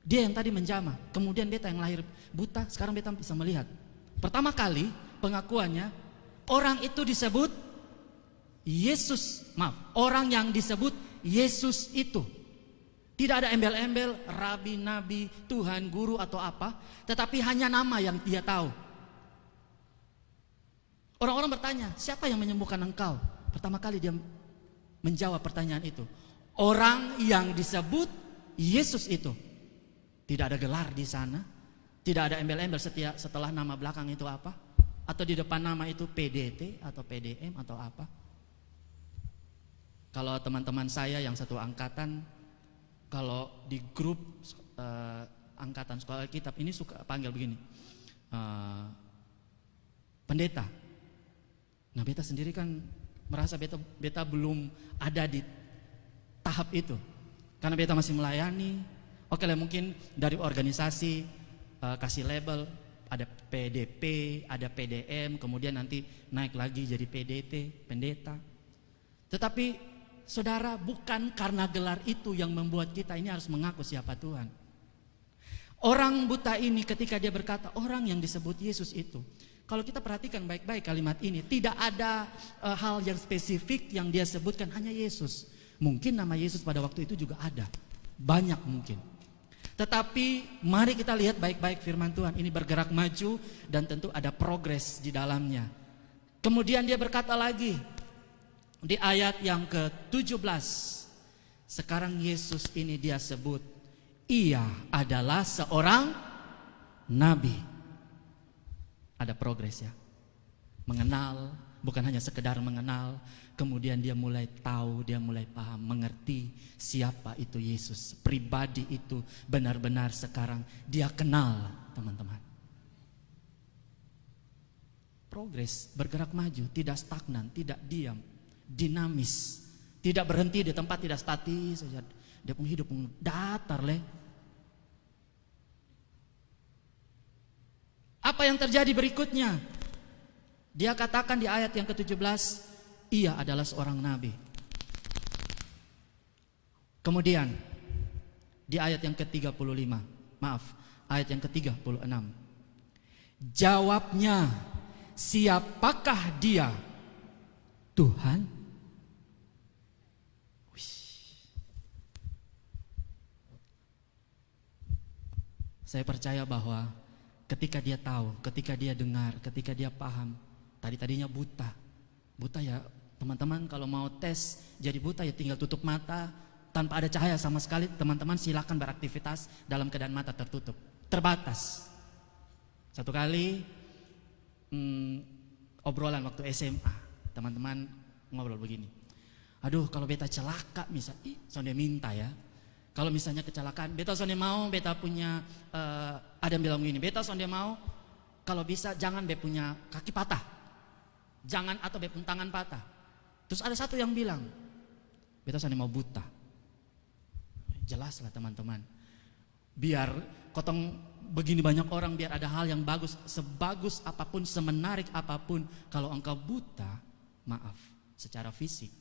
dia yang tadi menjamah, kemudian beta yang lahir buta, sekarang beta bisa melihat. Pertama kali pengakuannya, orang itu disebut Yesus, orang yang disebut Yesus itu tidak ada embel-embel rabi, nabi, Tuhan, guru atau apa, tetapi hanya nama yang dia tahu. Orang-orang bertanya, siapa yang menyembuhkan engkau? Pertama kali dia menjawab pertanyaan itu, orang yang disebut Yesus itu. Tidak ada gelar di sana, tidak ada embel-embel setelah nama belakang itu apa, atau di depan nama itu PDT atau PDM atau apa. Kalau teman-teman saya yang satu angkatan, kalau di grup angkatan sekolah kitab ini suka panggil begini, pendeta. Nah, beta sendiri kan merasa beta belum ada di tahap itu, karena beta masih melayani. Oke lah, mungkin dari organisasi kasih label, ada PDP, ada PDM, kemudian nanti naik lagi jadi PDT, pendeta. Tetapi saudara, bukan karena gelar itu yang membuat kita ini harus mengaku siapa Tuhan. Orang buta ini ketika dia berkata orang yang disebut Yesus itu, kalau kita perhatikan baik-baik kalimat ini, tidak ada hal yang spesifik yang dia sebutkan, hanya Yesus. Mungkin nama Yesus pada waktu itu juga ada, banyak mungkin. Tetapi mari kita lihat baik-baik firman Tuhan ini bergerak maju dan tentu ada progres di dalamnya. Kemudian dia berkata lagi di ayat yang ke-17, sekarang Yesus ini dia sebut, ia adalah seorang nabi. Ada progres ya. Mengenal, bukan hanya sekedar mengenal, kemudian dia mulai tahu, dia mulai paham, mengerti siapa itu Yesus. Pribadi itu benar-benar sekarang dia kenal, teman-teman. Progres, bergerak maju, tidak stagnan, tidak diam, dinamis, tidak berhenti di tempat, tidak statis saja. Dia punya hidup datar leh. Apa yang terjadi berikutnya? Dia katakan di ayat yang ke-17, ia adalah seorang nabi. Kemudian di ayat yang ke-35, ayat yang ke-36. Jawabnya, siapakah dia? Tuhan. Saya percaya bahwa ketika dia tahu, ketika dia dengar, ketika dia paham, tadinya buta. Buta ya teman-teman, kalau mau tes jadi buta ya tinggal tutup mata, tanpa ada cahaya sama sekali, teman-teman silakan beraktivitas dalam keadaan mata tertutup, terbatas. Satu kali obrolan waktu SMA, teman-teman ngobrol begini, aduh kalau beta celaka misalnya, sonde minta ya, kalau misalnya kecelakaan, beta sonde mau, beta punya ada yang bilang begini, beta sonde mau kalau bisa jangan beta punya kaki patah, jangan atau beta punya tangan patah. Terus ada satu yang bilang, beta sonde mau buta. Jelaslah teman-teman, biar kotong begini banyak orang, biar ada hal yang bagus, sebagus apapun, semenarik apapun, kalau engkau buta, maaf, secara fisik,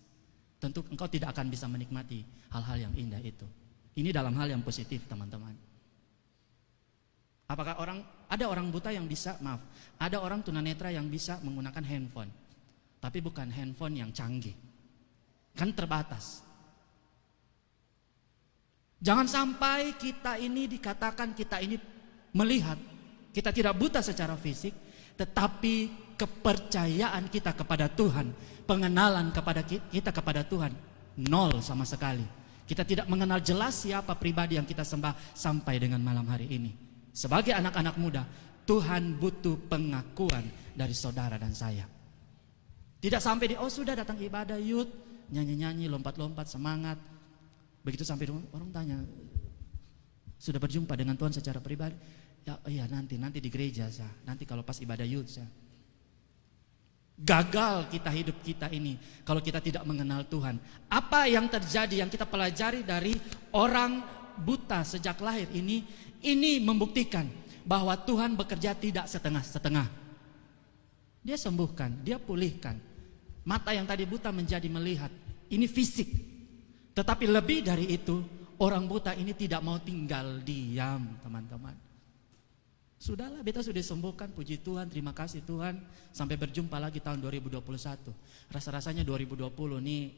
tentu engkau tidak akan bisa menikmati hal-hal yang indah itu. Ini dalam hal yang positif teman-teman. Apakah ada orang buta yang bisa, ada orang tunanetra yang bisa menggunakan handphone, tapi bukan handphone yang canggih, kan terbatas. Jangan sampai kita ini dikatakan kita ini melihat, kita tidak buta secara fisik, tetapi kepercayaan kita kepada Tuhan, pengenalan kepada kita kepada Tuhan nol sama sekali. Kita tidak mengenal jelas siapa pribadi yang kita sembah sampai dengan malam hari ini. Sebagai anak-anak muda, Tuhan butuh pengakuan dari saudara dan saya. Tidak sampai sudah datang ibadah, youth, nyanyi-nyanyi, lompat-lompat, semangat. Begitu sampai rumah, orang tanya, sudah berjumpa dengan Tuhan secara pribadi? Ya, iya nanti di gereja sah. Nanti kalau pas ibadah youth sah. Gagal kita hidup kita ini kalau kita tidak mengenal Tuhan. Apa yang terjadi, yang kita pelajari dari orang buta sejak lahir ini membuktikan bahwa Tuhan bekerja tidak setengah-setengah. Dia sembuhkan, dia pulihkan. Mata yang tadi buta menjadi melihat. Ini fisik. Tetapi lebih dari itu, orang buta ini tidak mau tinggal diam, teman-teman. Sudahlah, beta sudah sembuhkan, puji Tuhan, terima kasih Tuhan. Sampai berjumpa lagi tahun 2021. Rasa-rasanya 2020 nih,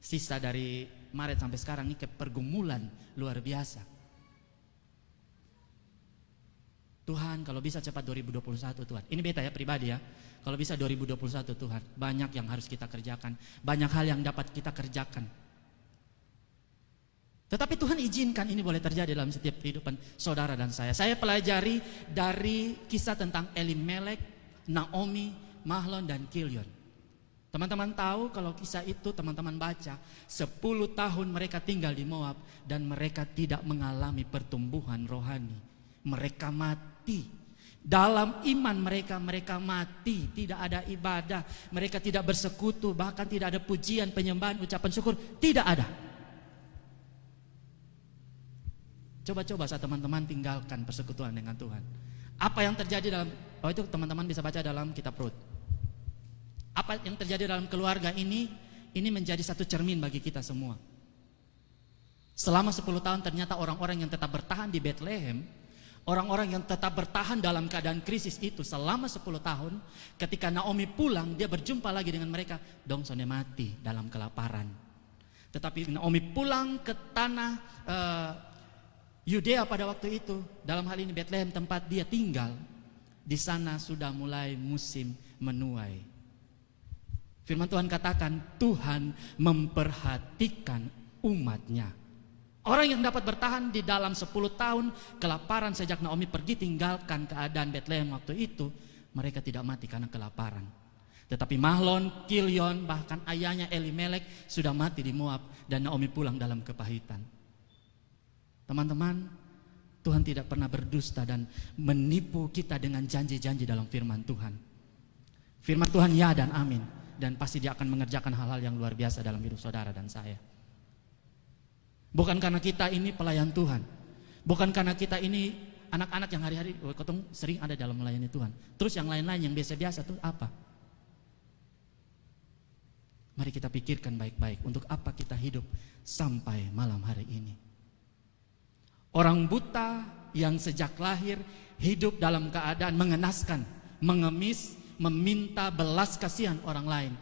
sisa dari Maret sampai sekarang ini pergumulan luar biasa. Tuhan, kalau bisa cepat 2021 Tuhan. Ini beta ya pribadi ya. Kalau bisa 2021 Tuhan, banyak yang harus kita kerjakan, banyak hal yang dapat kita kerjakan. Tetapi Tuhan izinkan ini boleh terjadi dalam setiap kehidupan saudara dan saya. Saya pelajari dari kisah tentang Elimelek, Naomi, Mahlon, dan Kilion. Teman-teman tahu kalau kisah itu teman-teman baca, 10 tahun mereka tinggal di Moab dan mereka tidak mengalami pertumbuhan rohani. Mereka mati. Dalam iman mereka mati, tidak ada ibadah, mereka tidak bersekutu, bahkan tidak ada pujian, penyembahan, ucapan syukur, tidak ada. Coba-coba saat teman-teman tinggalkan persekutuan dengan Tuhan. Apa yang terjadi dalam, itu teman-teman bisa baca dalam kitab Rut. Apa yang terjadi dalam keluarga ini menjadi satu cermin bagi kita semua. Selama 10 tahun ternyata orang-orang yang tetap bertahan di Bethlehem, orang-orang yang tetap bertahan dalam keadaan krisis itu selama 10 tahun, ketika Naomi pulang, dia berjumpa lagi dengan mereka, dong sone mati dalam kelaparan. Tetapi Naomi pulang ke tanah Yudea pada waktu itu, dalam hal ini Bethlehem tempat dia tinggal, di sana sudah mulai musim menuai. Firman Tuhan katakan Tuhan memperhatikan umatnya. Orang yang dapat bertahan di dalam 10 tahun kelaparan sejak Naomi pergi tinggalkan keadaan Bethlehem waktu itu, mereka tidak mati karena kelaparan. Tetapi Mahlon, Kilion, bahkan ayahnya Elimelek sudah mati di Moab dan Naomi pulang dalam kepahitan. Teman-teman, Tuhan tidak pernah berdusta dan menipu kita dengan janji-janji dalam firman Tuhan. Firman Tuhan ya dan amin. Dan pasti dia akan mengerjakan hal-hal yang luar biasa dalam hidup saudara dan saya. Bukan karena kita ini pelayan Tuhan, bukan karena kita ini anak-anak yang hari-hari ketemu sering ada dalam melayani Tuhan. Terus yang lain-lain yang biasa-biasa itu apa? Mari kita pikirkan baik-baik untuk apa kita hidup sampai malam hari ini. Orang buta yang sejak lahir hidup dalam keadaan mengenaskan, mengemis, meminta belas kasihan orang lain.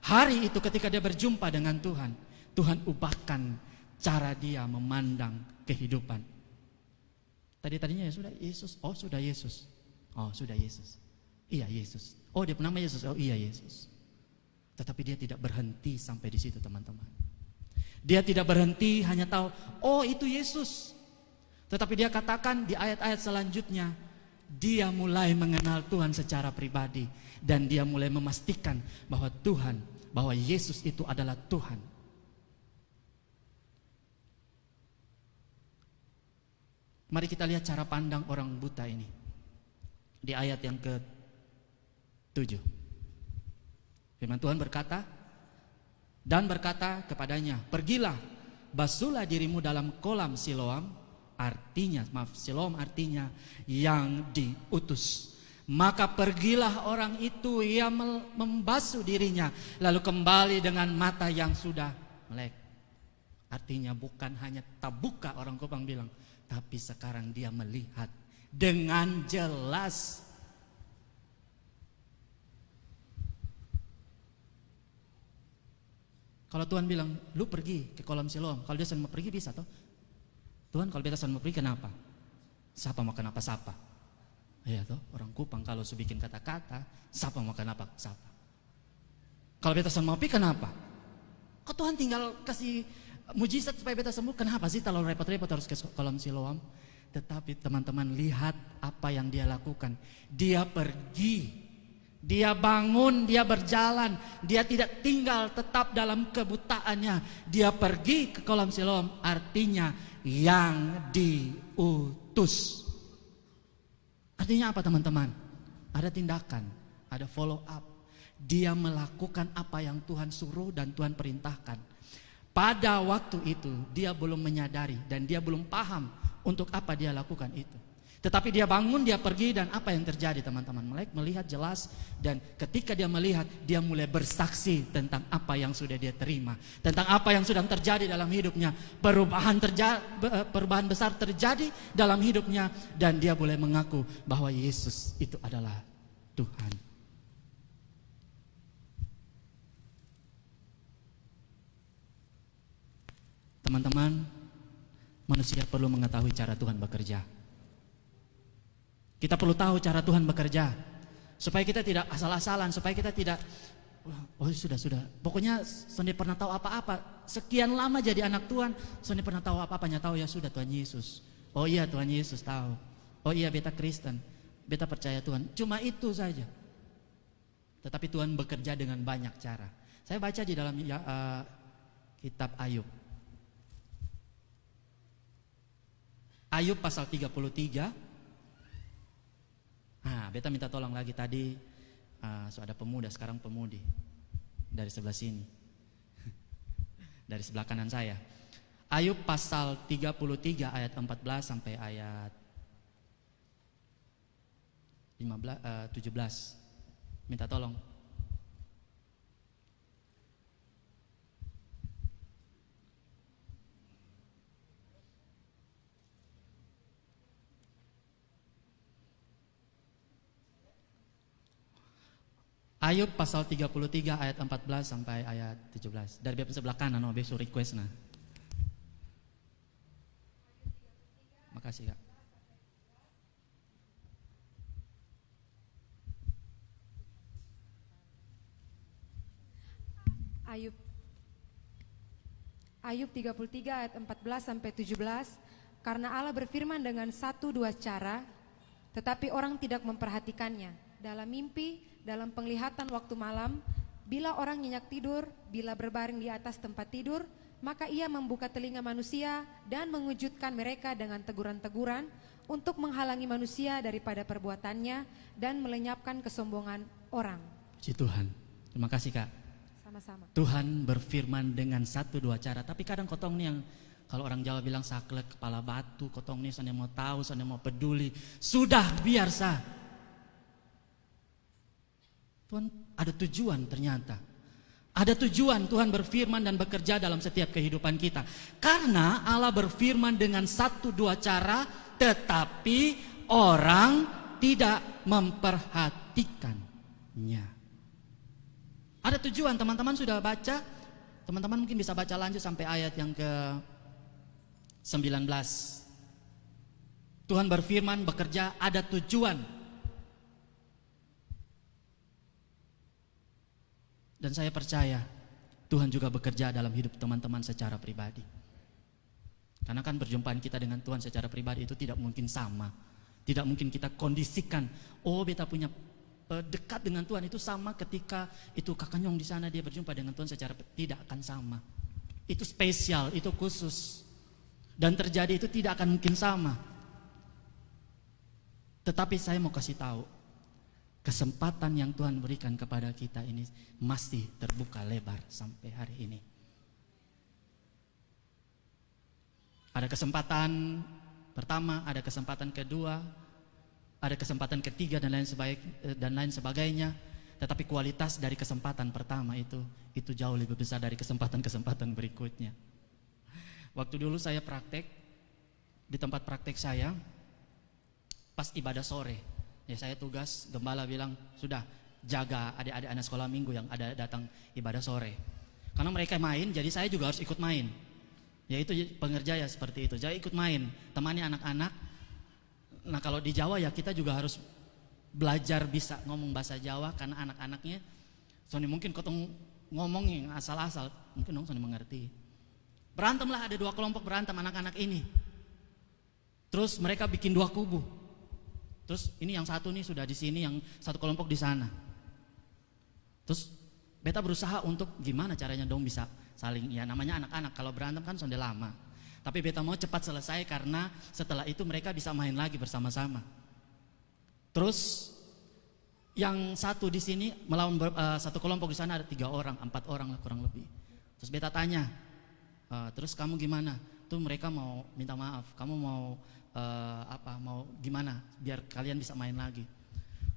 Hari itu ketika dia berjumpa dengan Tuhan, Tuhan ubahkan cara dia memandang kehidupan. Tadinya ya sudah Yesus, oh sudah Yesus, oh sudah Yesus, iya Yesus, oh dia bernama Yesus, oh iya Yesus. Tetapi dia tidak berhenti sampai di situ teman-teman. Dia tidak berhenti hanya tahu, oh itu Yesus. Tetapi dia katakan di ayat-ayat selanjutnya, dia mulai mengenal Tuhan secara pribadi dan dia mulai memastikan bahwa Tuhan, bahwa Yesus itu adalah Tuhan. Mari kita lihat cara pandang orang buta ini di ayat yang ke-7. Firman Tuhan berkata, dan berkata kepadanya, pergilah, basuhlah dirimu dalam kolam Siloam. Siloam artinya yang diutus. Maka pergilah orang itu, ia membasuh dirinya, lalu kembali dengan mata yang sudah melek. Artinya bukan hanya tabuka orang Kupang bilang, tapi sekarang dia melihat dengan jelas. Kalau Tuhan bilang, lu pergi ke kolam Siloam, kalau dia mau pergi bisa toh? Tuhan kalau beta mau pergi kenapa? Siapa mau kenapa sapa? Iya toh, orang Kupang kalau bikin kata-kata, siapa mau kenapa sapa? Kalau beta mau pergi kenapa? Kok Tuhan tinggal kasih mujizat supaya beta sembuh? Kenapa sih kalau repot-repot harus ke kolam Siloam? Tetapi teman-teman lihat apa yang dia lakukan. Dia pergi, dia bangun, dia berjalan, dia tidak tinggal tetap dalam kebutaannya. Dia pergi ke kolam Siloam, artinya yang diutus. Artinya apa teman-teman? Ada tindakan, ada follow up. Dia melakukan apa yang Tuhan suruh dan Tuhan perintahkan. Pada waktu itu dia belum menyadari dan dia belum paham untuk apa dia lakukan itu. Tetapi dia bangun, dia pergi, dan apa yang terjadi teman-teman? Melihat jelas, dan ketika dia melihat, dia mulai bersaksi tentang apa yang sudah dia terima, tentang apa yang sudah terjadi dalam hidupnya. Perubahan besar terjadi dalam hidupnya, dan dia boleh mengaku bahwa Yesus itu adalah Tuhan. Teman-teman, manusia perlu mengetahui cara Tuhan bekerja. Kita perlu tahu cara Tuhan bekerja, supaya kita tidak asal-asalan, supaya kita tidak, oh sudah. Pokoknya Sonde pernah tahu apa-apa. Sekian lama jadi anak Tuhan, Sonde pernah tahu apa-apa, tahu ya sudah Tuhan Yesus. Oh iya Tuhan Yesus tahu. Oh iya beta Kristen, beta percaya Tuhan. Cuma itu saja. tetapi Tuhan bekerja dengan banyak cara. Saya baca di dalam kitab Ayub. Ayub pasal 33. Beta minta tolong lagi tadi, so ada pemuda, sekarang pemudi. Dari sebelah sini. Dari sebelah kanan saya. Ayub pasal 33 ayat 14 sampai ayat 17. Minta tolong. Ayub pasal 33 ayat 14 sampai ayat 17. Dari bab sebelah kanan, besok request nah. Makasih Kak. Ayub 33 ayat 14 sampai 17. Karena Allah berfirman dengan satu dua cara, tetapi orang tidak memperhatikannya. Dalam mimpi, dalam penglihatan waktu malam, bila orang nyenyak tidur, bila berbaring di atas tempat tidur, maka ia membuka telinga manusia dan mengejutkan mereka dengan teguran-teguran untuk menghalangi manusia daripada perbuatannya dan melenyapkan kesombongan orang. Puji Tuhan. Terima kasih Kak. Sama-sama. Tuhan berfirman dengan satu dua cara, tapi kadang kotong nih yang kalau orang Jawa bilang saklek kepala batu, kotong nih sana mau tahu, sana mau peduli, sudah biar sah. Tuhan ada tujuan ternyata. Ada tujuan Tuhan berfirman dan bekerja dalam setiap kehidupan kita. Karena Allah berfirman dengan satu dua cara, tetapi orang tidak memperhatikannya. Ada tujuan, teman-teman sudah baca. Teman-teman mungkin bisa baca lanjut sampai ayat yang ke-19. Tuhan berfirman, bekerja, ada tujuan. Dan saya percaya Tuhan juga bekerja dalam hidup teman-teman secara pribadi. Karena kan perjumpaan kita dengan Tuhan secara pribadi itu tidak mungkin sama. Tidak mungkin kita kondisikan, oh beta punya dekat dengan Tuhan itu sama ketika itu Kak Nyong di sana dia berjumpa dengan Tuhan secara tidak akan sama. Itu spesial, itu khusus. Dan terjadi itu tidak akan mungkin sama. Tetapi saya mau kasih tahu, kesempatan yang Tuhan berikan kepada kita ini masih terbuka lebar sampai hari ini. Ada kesempatan pertama, ada kesempatan kedua, ada kesempatan ketiga dan lain sebagainya. Tetapi kualitas dari kesempatan pertama itu jauh lebih besar dari kesempatan-kesempatan berikutnya. Waktu dulu saya praktek di tempat praktek saya, pas ibadah sore, ya saya tugas, gembala bilang sudah jaga adik-adik anak sekolah minggu yang ada datang ibadah sore. Karena mereka main, jadi saya juga harus ikut main. Yaitu pengerja ya seperti itu. Jadi ikut main, temani anak-anak. Nah kalau di Jawa ya kita juga harus belajar bisa ngomong bahasa Jawa karena anak-anaknya soalnya mungkin kotong ngomong yang asal-asal, mungkin dong soalnya mengerti. Berantemlah, ada dua kelompok berantem anak-anak ini. Terus mereka bikin dua kubu. Terus ini yang satu nih sudah di sini, yang satu kelompok di sana. Terus beta berusaha untuk gimana caranya dong bisa saling, ya namanya anak-anak kalau berantem kan sudah lama. Tapi beta mau cepat selesai karena setelah itu mereka bisa main lagi bersama-sama. Terus yang satu di sini melawan satu kelompok di sana ada 3 orang, 4 orang lah kurang lebih. Terus beta tanya, terus kamu gimana? Tuh mereka mau minta maaf, kamu mau mau gimana biar kalian bisa main lagi.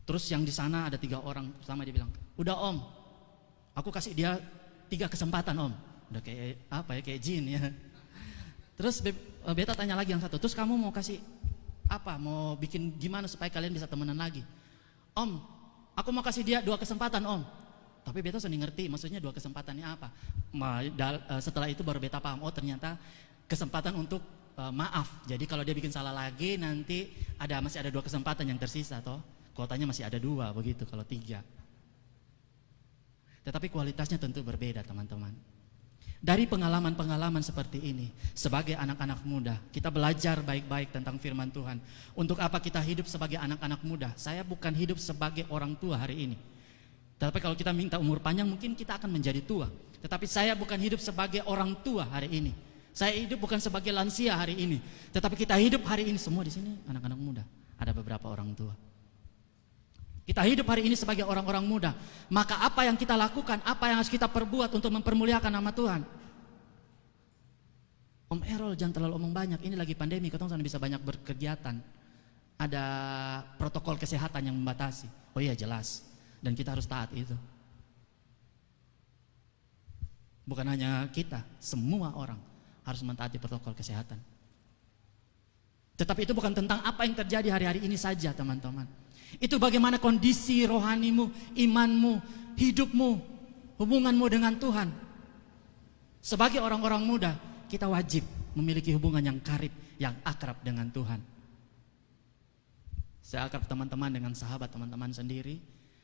Terus yang di sana ada 3 orang, pertama dia bilang, udah om, aku kasih dia 3 kesempatan om. Udah kayak apa ya, kayak jin ya. Terus beta tanya lagi yang satu, terus kamu mau kasih apa, mau bikin gimana supaya kalian bisa temenan lagi? Om, aku mau kasih dia 2 kesempatan om. Tapi beta sudah ngerti maksudnya 2 kesempatannya apa. Setelah itu baru beta paham, oh ternyata kesempatan untuk maaf. Jadi kalau dia bikin salah lagi nanti masih ada 2 kesempatan yang tersisa toh. Kuotanya masih ada 2 begitu, kalau 3. Tetapi kualitasnya tentu berbeda teman-teman. Dari pengalaman-pengalaman seperti ini, sebagai anak-anak muda, kita belajar baik-baik tentang firman Tuhan. Untuk apa kita hidup sebagai anak-anak muda? Saya bukan hidup sebagai orang tua hari ini. Tetapi kalau kita minta umur panjang mungkin kita akan menjadi tua. Tetapi saya bukan hidup sebagai orang tua hari ini. Saya hidup bukan sebagai lansia hari ini. Tetapi kita hidup hari ini semua di sini anak-anak muda. Ada beberapa orang tua. Kita hidup hari ini sebagai orang-orang muda. Maka apa yang kita lakukan, apa yang harus kita perbuat untuk mempermuliakan nama Tuhan? Om Errol jangan terlalu omong banyak. Ini lagi pandemi, kita sana bisa banyak berkegiatan. Ada protokol kesehatan yang membatasi. Oh iya jelas. Dan kita harus taat itu. Bukan hanya kita, semua orang harus mentaati protokol kesehatan. Tetapi itu bukan tentang apa yang terjadi hari-hari ini saja, teman-teman. Itu bagaimana kondisi rohanimu, imanmu, hidupmu, hubunganmu dengan Tuhan. Sebagai orang-orang muda, kita wajib memiliki hubungan yang karib, yang akrab dengan Tuhan. Saya akrab teman-teman dengan sahabat teman-teman sendiri.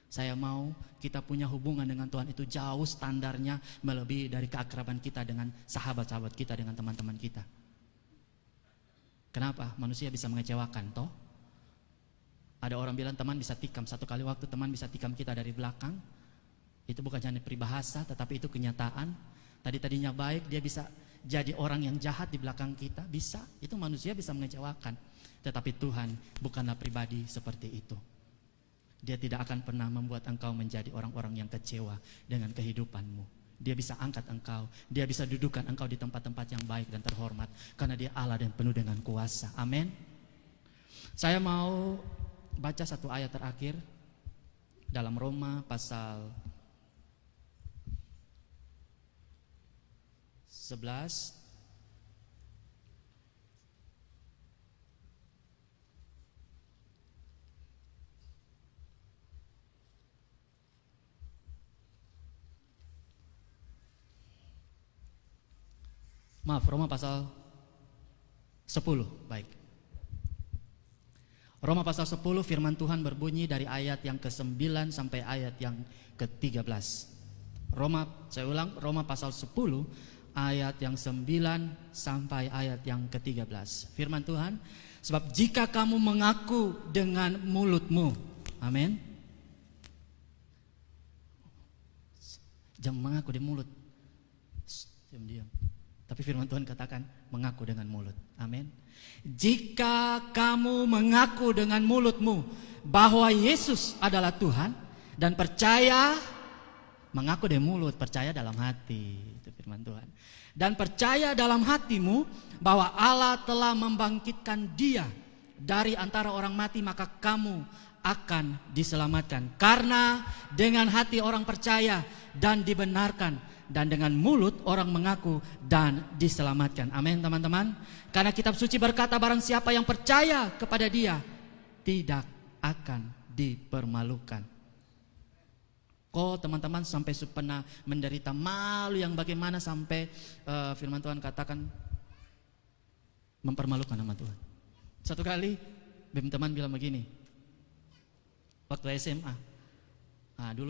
Saya mau kita punya hubungan dengan Tuhan itu jauh standarnya melebihi dari keakraban kita dengan sahabat-sahabat kita, dengan teman-teman kita. Kenapa? Manusia bisa mengecewakan, toh? Ada orang bilang teman bisa tikam, satu kali waktu teman bisa tikam kita dari belakang. Itu bukan hanya peribahasa, tetapi itu kenyataan. Tadinya baik, dia bisa jadi orang yang jahat di belakang kita, bisa. Itu manusia bisa mengecewakan. Tetapi Tuhan bukanlah pribadi seperti itu. Dia tidak akan pernah membuat engkau menjadi orang-orang yang kecewa dengan kehidupanmu. Dia bisa angkat engkau, dia bisa dudukan engkau di tempat-tempat yang baik dan terhormat, karena dia Allah dan penuh dengan kuasa. Amin. Saya mau baca satu ayat terakhir dalam Roma pasal 11. Maaf, Roma pasal 10, baik. Roma pasal 10 firman Tuhan berbunyi dari ayat yang ke-9 sampai ayat yang ke-13. Saya ulang, Roma pasal 10 ayat yang 9 sampai ayat yang ke-13. Firman Tuhan, sebab jika kamu mengaku dengan mulutmu, amin. Jangan mengaku di mulut. Diam-diam. Tapi firman Tuhan katakan mengaku dengan mulut. Amin. Jika kamu mengaku dengan mulutmu bahwa Yesus adalah Tuhan dan percaya, mengaku di mulut, percaya dalam hati. Itu firman Tuhan. Dan percaya dalam hatimu bahwa Allah telah membangkitkan Dia dari antara orang mati, maka kamu akan diselamatkan. Karena dengan hati orang percaya dan dibenarkan, dan dengan mulut orang mengaku dan diselamatkan. Amin, teman-teman. Karena kitab suci berkata, barang siapa yang percaya kepada Dia tidak akan dipermalukan. Kok teman-teman sampai pernah menderita malu yang bagaimana sampai firman Tuhan katakan mempermalukan nama Tuhan. Satu kali teman bilang begini, waktu SMA. Nah, dulu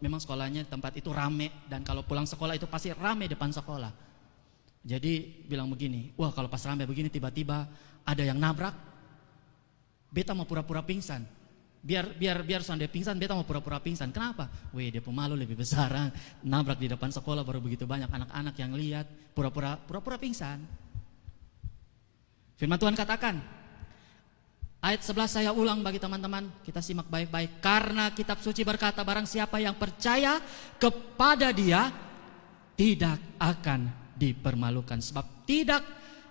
memang sekolahnya tempat itu rame, dan kalau pulang sekolah itu pasti rame depan sekolah. Jadi bilang begini, wah kalau pas rame begini tiba-tiba ada yang nabrak, beta mau pura-pura pingsan. Biar sampai pingsan, beta mau pura-pura pingsan. Kenapa? Weh, dia pemalu lebih besar, nabrak di depan sekolah, baru begitu banyak anak-anak yang lihat, pura-pura pingsan. Firman Tuhan katakan, ayat 11 saya ulang bagi teman-teman, kita simak baik-baik. Karena kitab suci berkata, barang siapa yang percaya kepada Dia tidak akan dipermalukan. Sebab tidak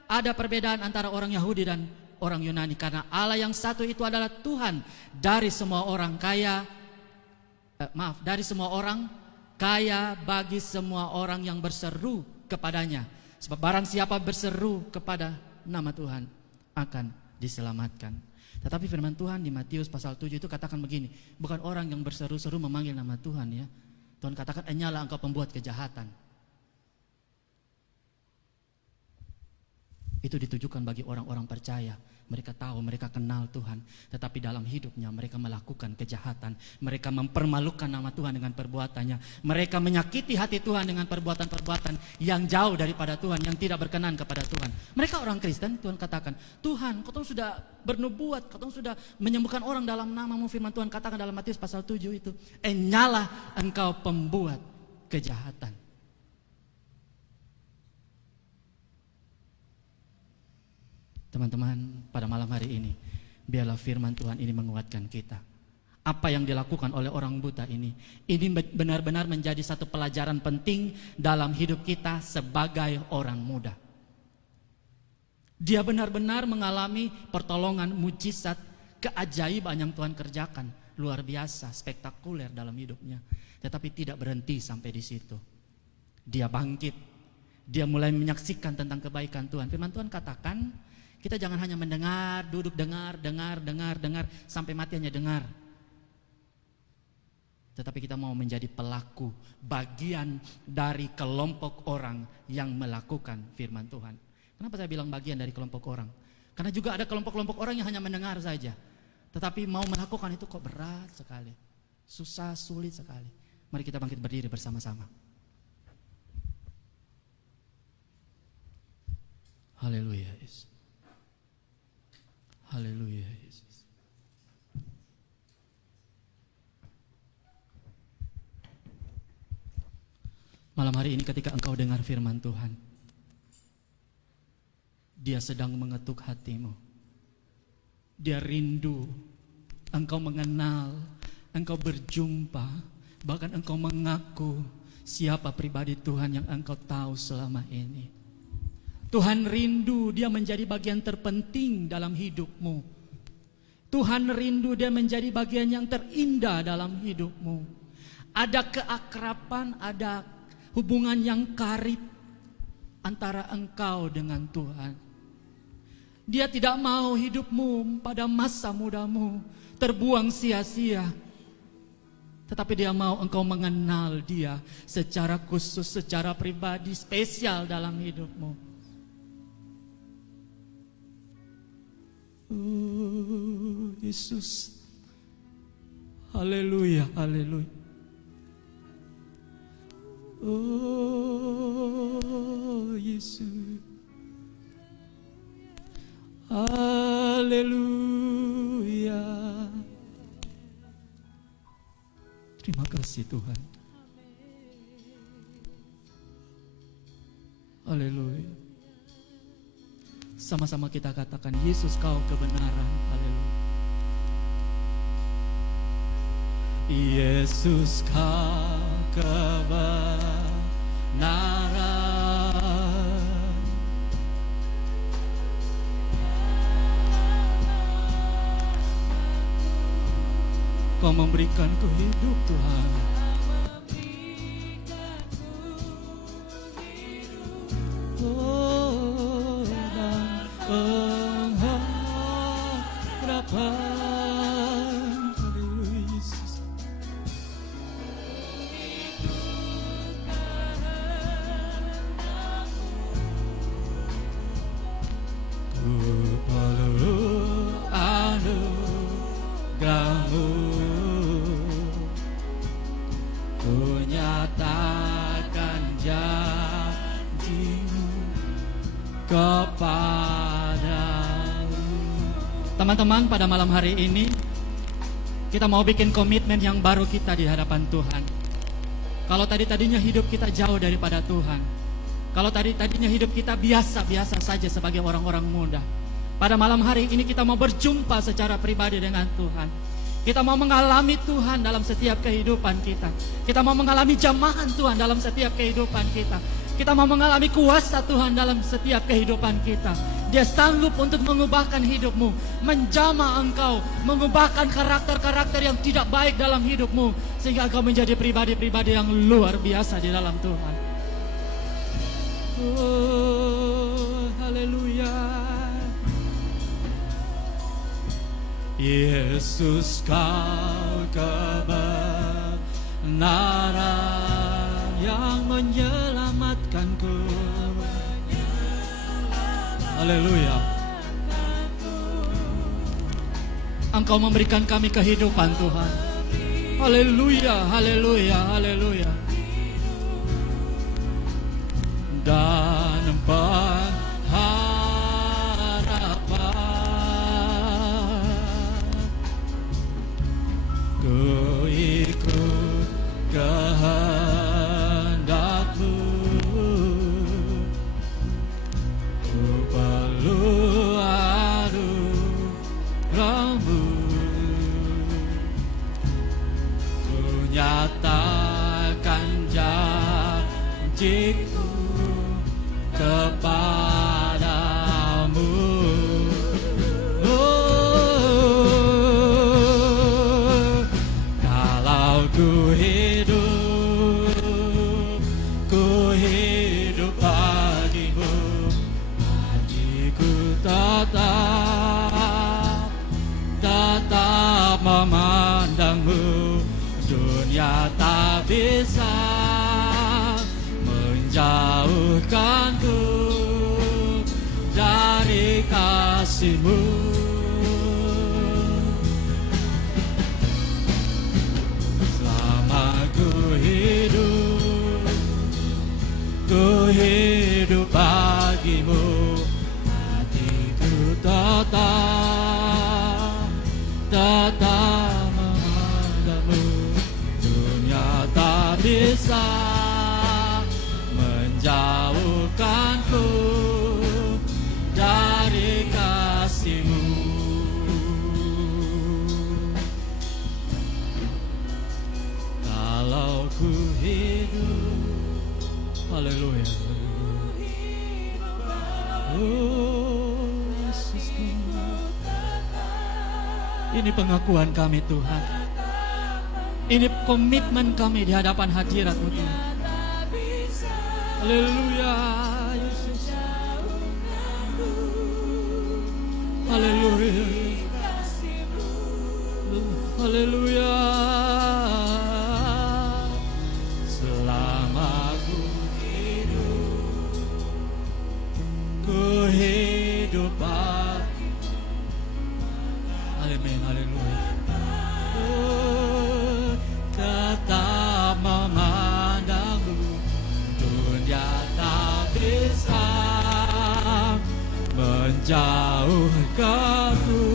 ada perbedaan antara orang Yahudi dan orang Yunani, karena Allah yang satu itu adalah Tuhan dari semua orang dari semua orang kaya bagi semua orang yang berseru kepadanya. Sebab barang siapa berseru kepada nama Tuhan akan diselamatkan. Tetapi firman Tuhan di Matius pasal 7 itu katakan begini, bukan orang yang berseru-seru memanggil nama Tuhan ya. Tuhan katakan, enyalah engkau pembuat kejahatan. Itu ditujukan bagi orang-orang percaya. Mereka tahu, mereka kenal Tuhan, tetapi dalam hidupnya mereka melakukan kejahatan. Mereka mempermalukan nama Tuhan dengan perbuatannya. Mereka menyakiti hati Tuhan dengan perbuatan-perbuatan yang jauh daripada Tuhan, yang tidak berkenan kepada Tuhan. Mereka orang Kristen. Tuhan katakan, Tuhan, kau sudah bernubuat, kau sudah menyembuhkan orang dalam nama-Mu. Firman Tuhan katakan dalam Matius pasal 7 itu, nyalah engkau pembuat kejahatan. Teman-teman, pada malam hari ini, biarlah firman Tuhan ini menguatkan kita. Apa yang dilakukan oleh orang buta ini benar-benar menjadi satu pelajaran penting dalam hidup kita sebagai orang muda. Dia benar-benar mengalami pertolongan, mujizat, keajaiban yang Tuhan kerjakan. Luar biasa, spektakuler dalam hidupnya. Tetapi tidak berhenti sampai di situ. Dia bangkit. Dia mulai menyaksikan tentang kebaikan Tuhan. Firman Tuhan katakan, kita jangan hanya mendengar, duduk dengar, sampai mati hanya dengar. Tetapi kita mau menjadi pelaku, bagian dari kelompok orang yang melakukan firman Tuhan. Kenapa saya bilang bagian dari kelompok orang? Karena juga ada kelompok-kelompok orang yang hanya mendengar saja. Tetapi mau melakukan itu kok berat sekali. Susah, sulit sekali. Mari kita bangkit berdiri bersama-sama. Haleluya Yesus. Haleluya Yesus. Malam hari ini ketika engkau dengar firman Tuhan, Dia sedang mengetuk hatimu. Dia rindu engkau mengenal, engkau berjumpa, bahkan engkau mengaku siapa pribadi Tuhan yang engkau tahu selama ini. Tuhan rindu Dia menjadi bagian terpenting dalam hidupmu. Tuhan rindu Dia menjadi bagian yang terindah dalam hidupmu. Ada keakraban, ada hubungan yang karib antara engkau dengan Tuhan. Dia tidak mau hidupmu pada masa mudamu terbuang sia-sia. Tetapi Dia mau engkau mengenal Dia secara khusus, secara pribadi, spesial dalam hidupmu. Oh Yesus, haleluya, haleluya. Oh Yesus, haleluya. Terima kasih Tuhan. Haleluya. Sama-sama kita katakan, Yesus Kau kebenaran. Haleluya. Yesus Kau kebenaran. Kau memberikanku hidup Tuhan. Oh, dan pengharapan. Haleluya Yesus. Ku perlu anugerah-Mu, ku nyatakan janji-Mu kepadamu. Teman-teman, pada malam hari ini kita mau bikin komitmen yang baru kita di hadapan Tuhan. Kalau tadinya hidup kita jauh daripada Tuhan, kalau tadinya hidup kita biasa-biasa saja sebagai orang-orang muda, pada malam hari ini kita mau berjumpa secara pribadi dengan Tuhan. Kita mau mengalami Tuhan dalam setiap kehidupan kita. Kita mau mengalami jamahan Tuhan dalam setiap kehidupan kita. Kita mau mengalami kuasa Tuhan dalam setiap kehidupan kita. Dia sanggup untuk mengubahkan hidupmu, menjamah engkau, mengubahkan karakter-karakter yang tidak baik dalam hidupmu, sehingga engkau menjadi pribadi-pribadi yang luar biasa di dalam Tuhan. Oh, haleluya. Yesus Kau kebenaran yang menyelamatkanku. Haleluya. Engkau memberikan kami kehidupan Tuhan. Haleluya, haleluya, haleluya. Dan pengharapan ku ikut kehendakmu, ku perlu anugerahmu, ku nyatakan janjiku kepadamu. Kalau ku hidup bagimu, hatiku tetap memandangmu. Dunia tak bisa menjauhkanku dari kasih-Mu. Selama ku hidup bagimu, hatiku tetap memandangmu. Dunia tak bisa menjauhkanku dari kasih-Mu. Kalau ku hidup, haleluya, oh Yesus Tuhan. Ini pengakuan kami Tuhan. Ini komitmen kami di hadapan hadirat-Mu Tuhan. Haleluya, Yesus. Haleluya. Haleluya. Selama ku hidup bagimu. Amin, haleluya. Oh, tetap memandangmu. Dunia tak bisa menjauhkanku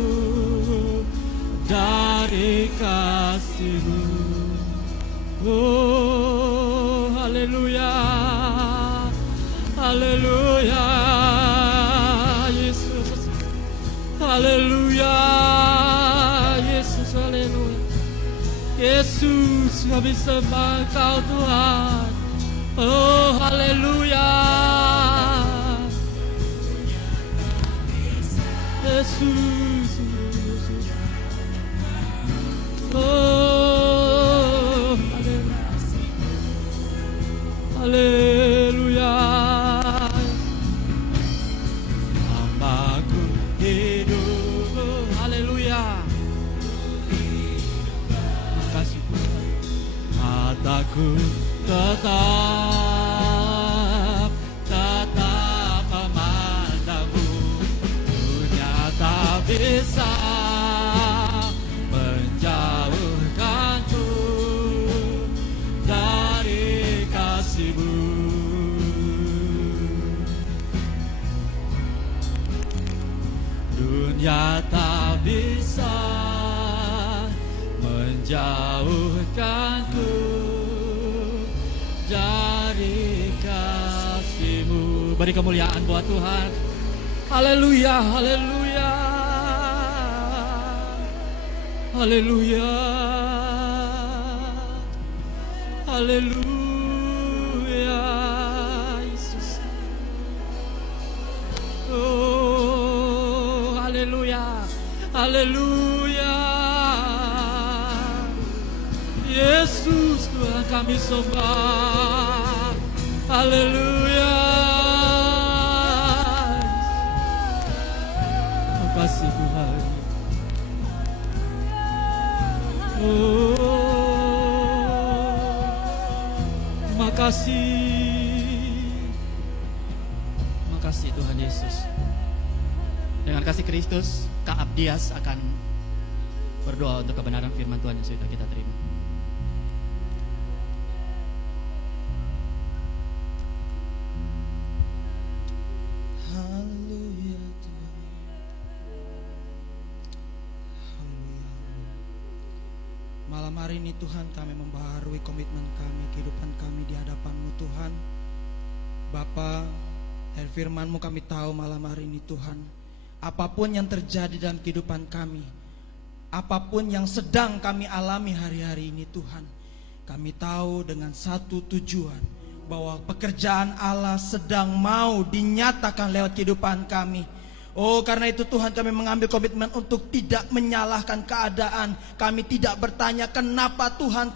dari kasih-Mu. Oh, haleluya, haleluya, Yesus, haleluya, Yesus, haleluya, Yesus, kami sembah Engkau Tuhan. Oh, haleluya, Yesus, oh, haleluya, Aku hidup, haleluya. Makasih Tuhan. Mataku tetap memandangmu. Dunia tak bisa menjauhkanku dari kasih-Mu. Dunia tak bisa menjauhkanku dari kasih-Mu. Beri kemuliaan buat Tuhan. Haleluya, haleluya, haleluya, haleluya, Yesus. Oh, haleluya, haleluya, Yesus Tuhan kami sembah. Haleluya. Makasih Tuhan. Oh, makasih. Makasih Tuhan Yesus. Dengan kasih Kristus, keabdias akan berdoa untuk kebenaran firman Tuhan yang sudah kita terima. Haleluya Tuhan. Haleluya. Malam hari ini Tuhan, kami membaharui komitmen kami, kehidupan kami di hadapan-Mu Tuhan. Bapa, dari firman-Mu kami tahu malam hari ini Tuhan, apapun yang terjadi dalam kehidupan kami, apapun yang sedang kami alami hari-hari ini Tuhan, kami tahu dengan satu tujuan, bahwa pekerjaan Allah sedang mau dinyatakan lewat kehidupan kami. Oh, karena itu Tuhan, kami mengambil komitmen untuk tidak menyalahkan keadaan. Kami tidak bertanya kenapa Tuhan,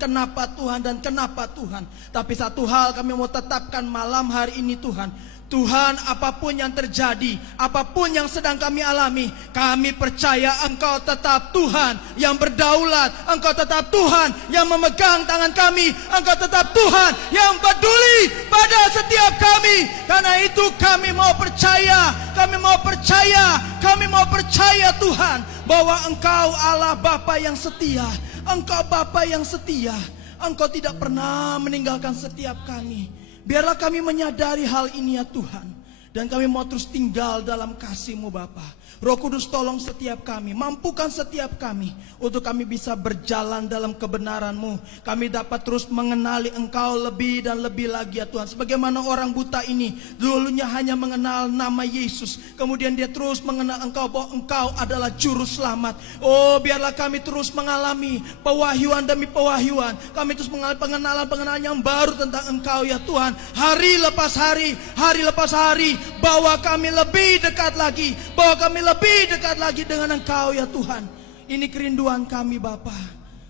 dan kenapa Tuhan. Tapi satu hal kami mau tetapkan malam hari ini Tuhan. Tuhan, apapun yang terjadi, apapun yang sedang kami alami, kami percaya Engkau tetap Tuhan yang berdaulat. Engkau tetap Tuhan yang memegang tangan kami. Engkau tetap Tuhan yang peduli pada setiap kami. Karena itu kami mau percaya, kami mau percaya Tuhan, bahwa Engkau Allah Bapa yang setia. Engkau Bapa yang setia. Engkau tidak pernah meninggalkan setiap kami. Biarlah kami menyadari hal ini ya Tuhan. Dan kami mau terus tinggal dalam kasih-Mu Bapa. Roh Kudus tolong setiap kami, mampukan setiap kami, untuk kami bisa berjalan dalam kebenaran-Mu. Kami dapat terus mengenali Engkau lebih dan lebih lagi ya Tuhan. Sebagaimana orang buta ini dulunya hanya mengenal nama Yesus, kemudian dia terus mengenal Engkau, bahwa Engkau adalah juru selamat. Oh, biarlah kami terus mengalami pewahyuan demi pewahyuan. Kami terus mengalami pengenalan yang baru tentang Engkau ya Tuhan. Hari lepas hari lepas hari, bahwa kami lebih dekat lagi, dengan Engkau ya Tuhan. Ini kerinduan kami Bapa.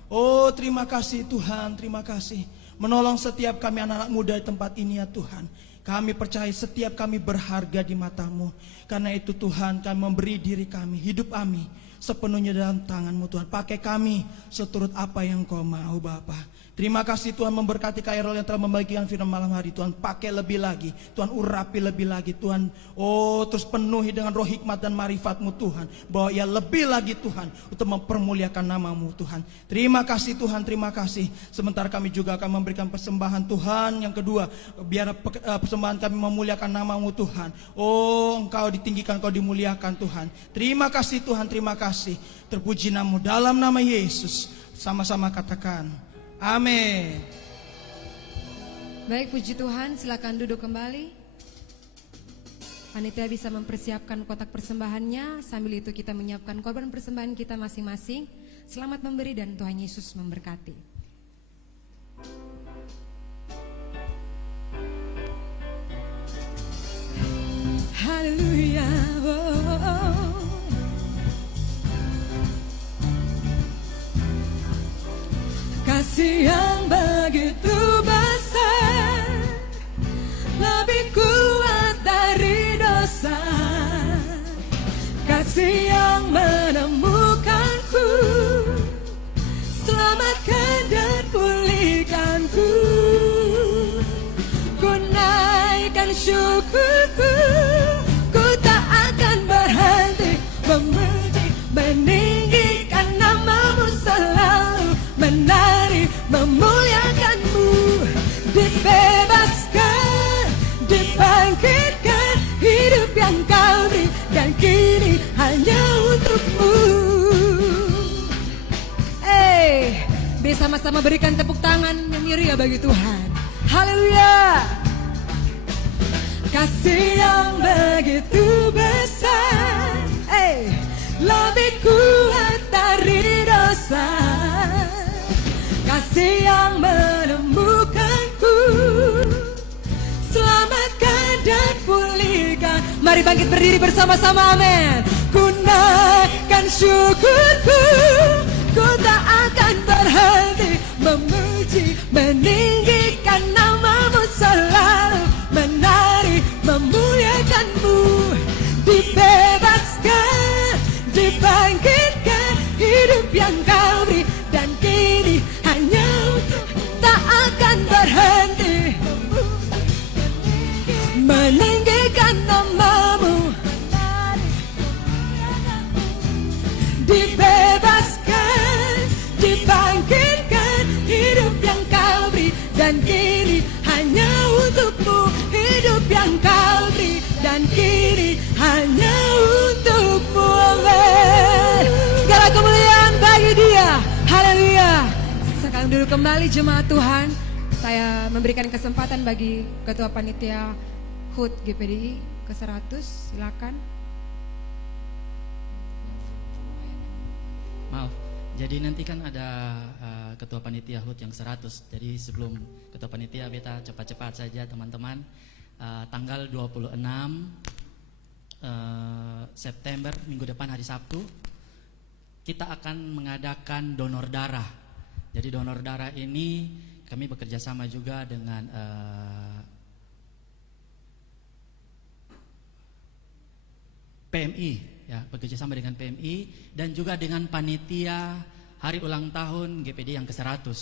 Oh, terima kasih Tuhan, terima kasih. Menolong setiap kami anak-anak muda di tempat ini ya Tuhan. Kami percaya setiap kami berharga di mata-Mu. Karena itu Tuhan, kami memberi diri kami, hidup kami sepenuhnya dalam tangan-Mu Tuhan. Pakai kami seturut apa yang Kau mau Bapa. Terima kasih Tuhan, memberkati Kairul yang telah membagikan firman malam hari Tuhan. Pakai lebih lagi Tuhan, urapi lebih lagi Tuhan. Oh, terus penuhi dengan roh hikmat dan marifat-Mu Tuhan, bahwa ia lebih lagi Tuhan untuk mempermuliakan nama-Mu Tuhan. Terima kasih Tuhan, terima kasih. Sementara kami juga akan memberikan persembahan Tuhan. Yang kedua, biar persembahan kami memuliakan nama-Mu Tuhan. Oh, Engkau ditinggikan, Engkau dimuliakan Tuhan. Terima kasih Tuhan, terima kasih. Terpuji nama-Mu dalam nama Yesus. Sama-sama katakan amin. Baik, puji Tuhan, silakan duduk kembali. Panitia bisa mempersiapkan kotak persembahannya. Sambil itu kita menyiapkan korban persembahan kita masing-masing. Selamat memberi dan Tuhan Yesus memberkati. Haleluya. Kasih yang begitu besar, lebih kuat dari dosa. Kasih yang menemukanku, selamatkan dan pulihkanku. Ku naikkan syukurku, ku tak akan berhenti memuji, meninggikan nama-Mu selalu, menari memuliakan-Mu. Dibebaskan, dibangkitkan, hidup yang Kau beri, dan kini hanya untuk-Mu. Bersama-sama berikan tepuk tangan yang meriah bagi Tuhan. Haleluya. Kasih yang begitu besar, lebih kuat dari dosa. Kasih yang menemukanku, selamatkan dan pulihkan. Mari bangkit berdiri bersama-sama, amin. Ku naikkan syukurku, ku tak akan berhenti memuji, meninggikan nama-Mu selalu, menari memuliakan-Mu. Dibebaskan, dibangkitkan, hidup yang Kau beri, dan kini hanya untuk, tak akan berhenti meninggikan nama-Mu. Dibebaskan, dan kini hanya untukmu. Hidup yang kau beri dan kini hanya untukmu. Amin. Segala kemuliaan bagi Dia. Haleluya. Sekarang dulu kembali jemaat Tuhan. Saya memberikan kesempatan bagi Ketua Panitia HUT GPDI ke-100. Silakan. Maaf, jadi nanti kan ada Ketua Panitia HUT yang 100. Jadi sebelum Ketua Panitia beta cepat-cepat saja teman-teman. Tanggal 26 September minggu depan hari Sabtu kita akan mengadakan donor darah. Jadi donor darah ini kami bekerja sama juga dengan PMI, ya, bekerja sama dengan PMI dan juga dengan panitia hari ulang tahun GPD yang ke-100.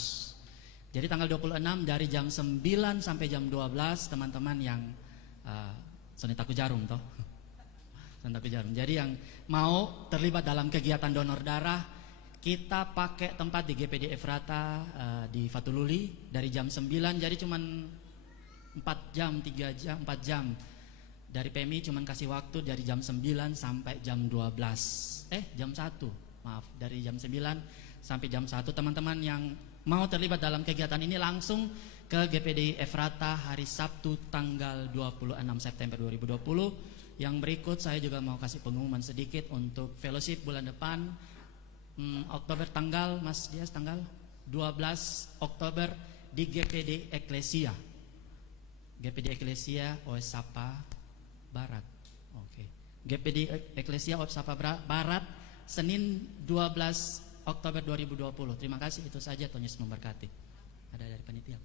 Jadi tanggal 26 dari jam 9 sampai jam 12 teman-teman yang Seni Taku Jarum toh. Seni Taku Jarum. Jadi yang mau terlibat dalam kegiatan donor darah, kita pakai tempat di GPD Efrata di Fatululi dari jam 9, jadi cuman 4 jam, 3 jam, 4 jam. Dari PMI cuman kasih waktu dari jam 9 sampai jam 12. Jam 1. Maaf, dari jam 9 sampai jam 1. Teman-teman yang mau terlibat dalam kegiatan ini langsung ke GPD Efrata hari Sabtu tanggal 26 September 2020. Yang berikut saya juga mau kasih pengumuman sedikit untuk fellowship bulan depan. Oktober tanggal, Mas Dias, tanggal 12 Oktober di GPD Eklesia. GPD Eklesia OS Sapa Barat. Oke. GPD Eklesia OS Sapa Barat Senin 12 Oktober 2020. Terima kasih, itu saja. Tuhan Yesus memberkati. Ada dari panitia.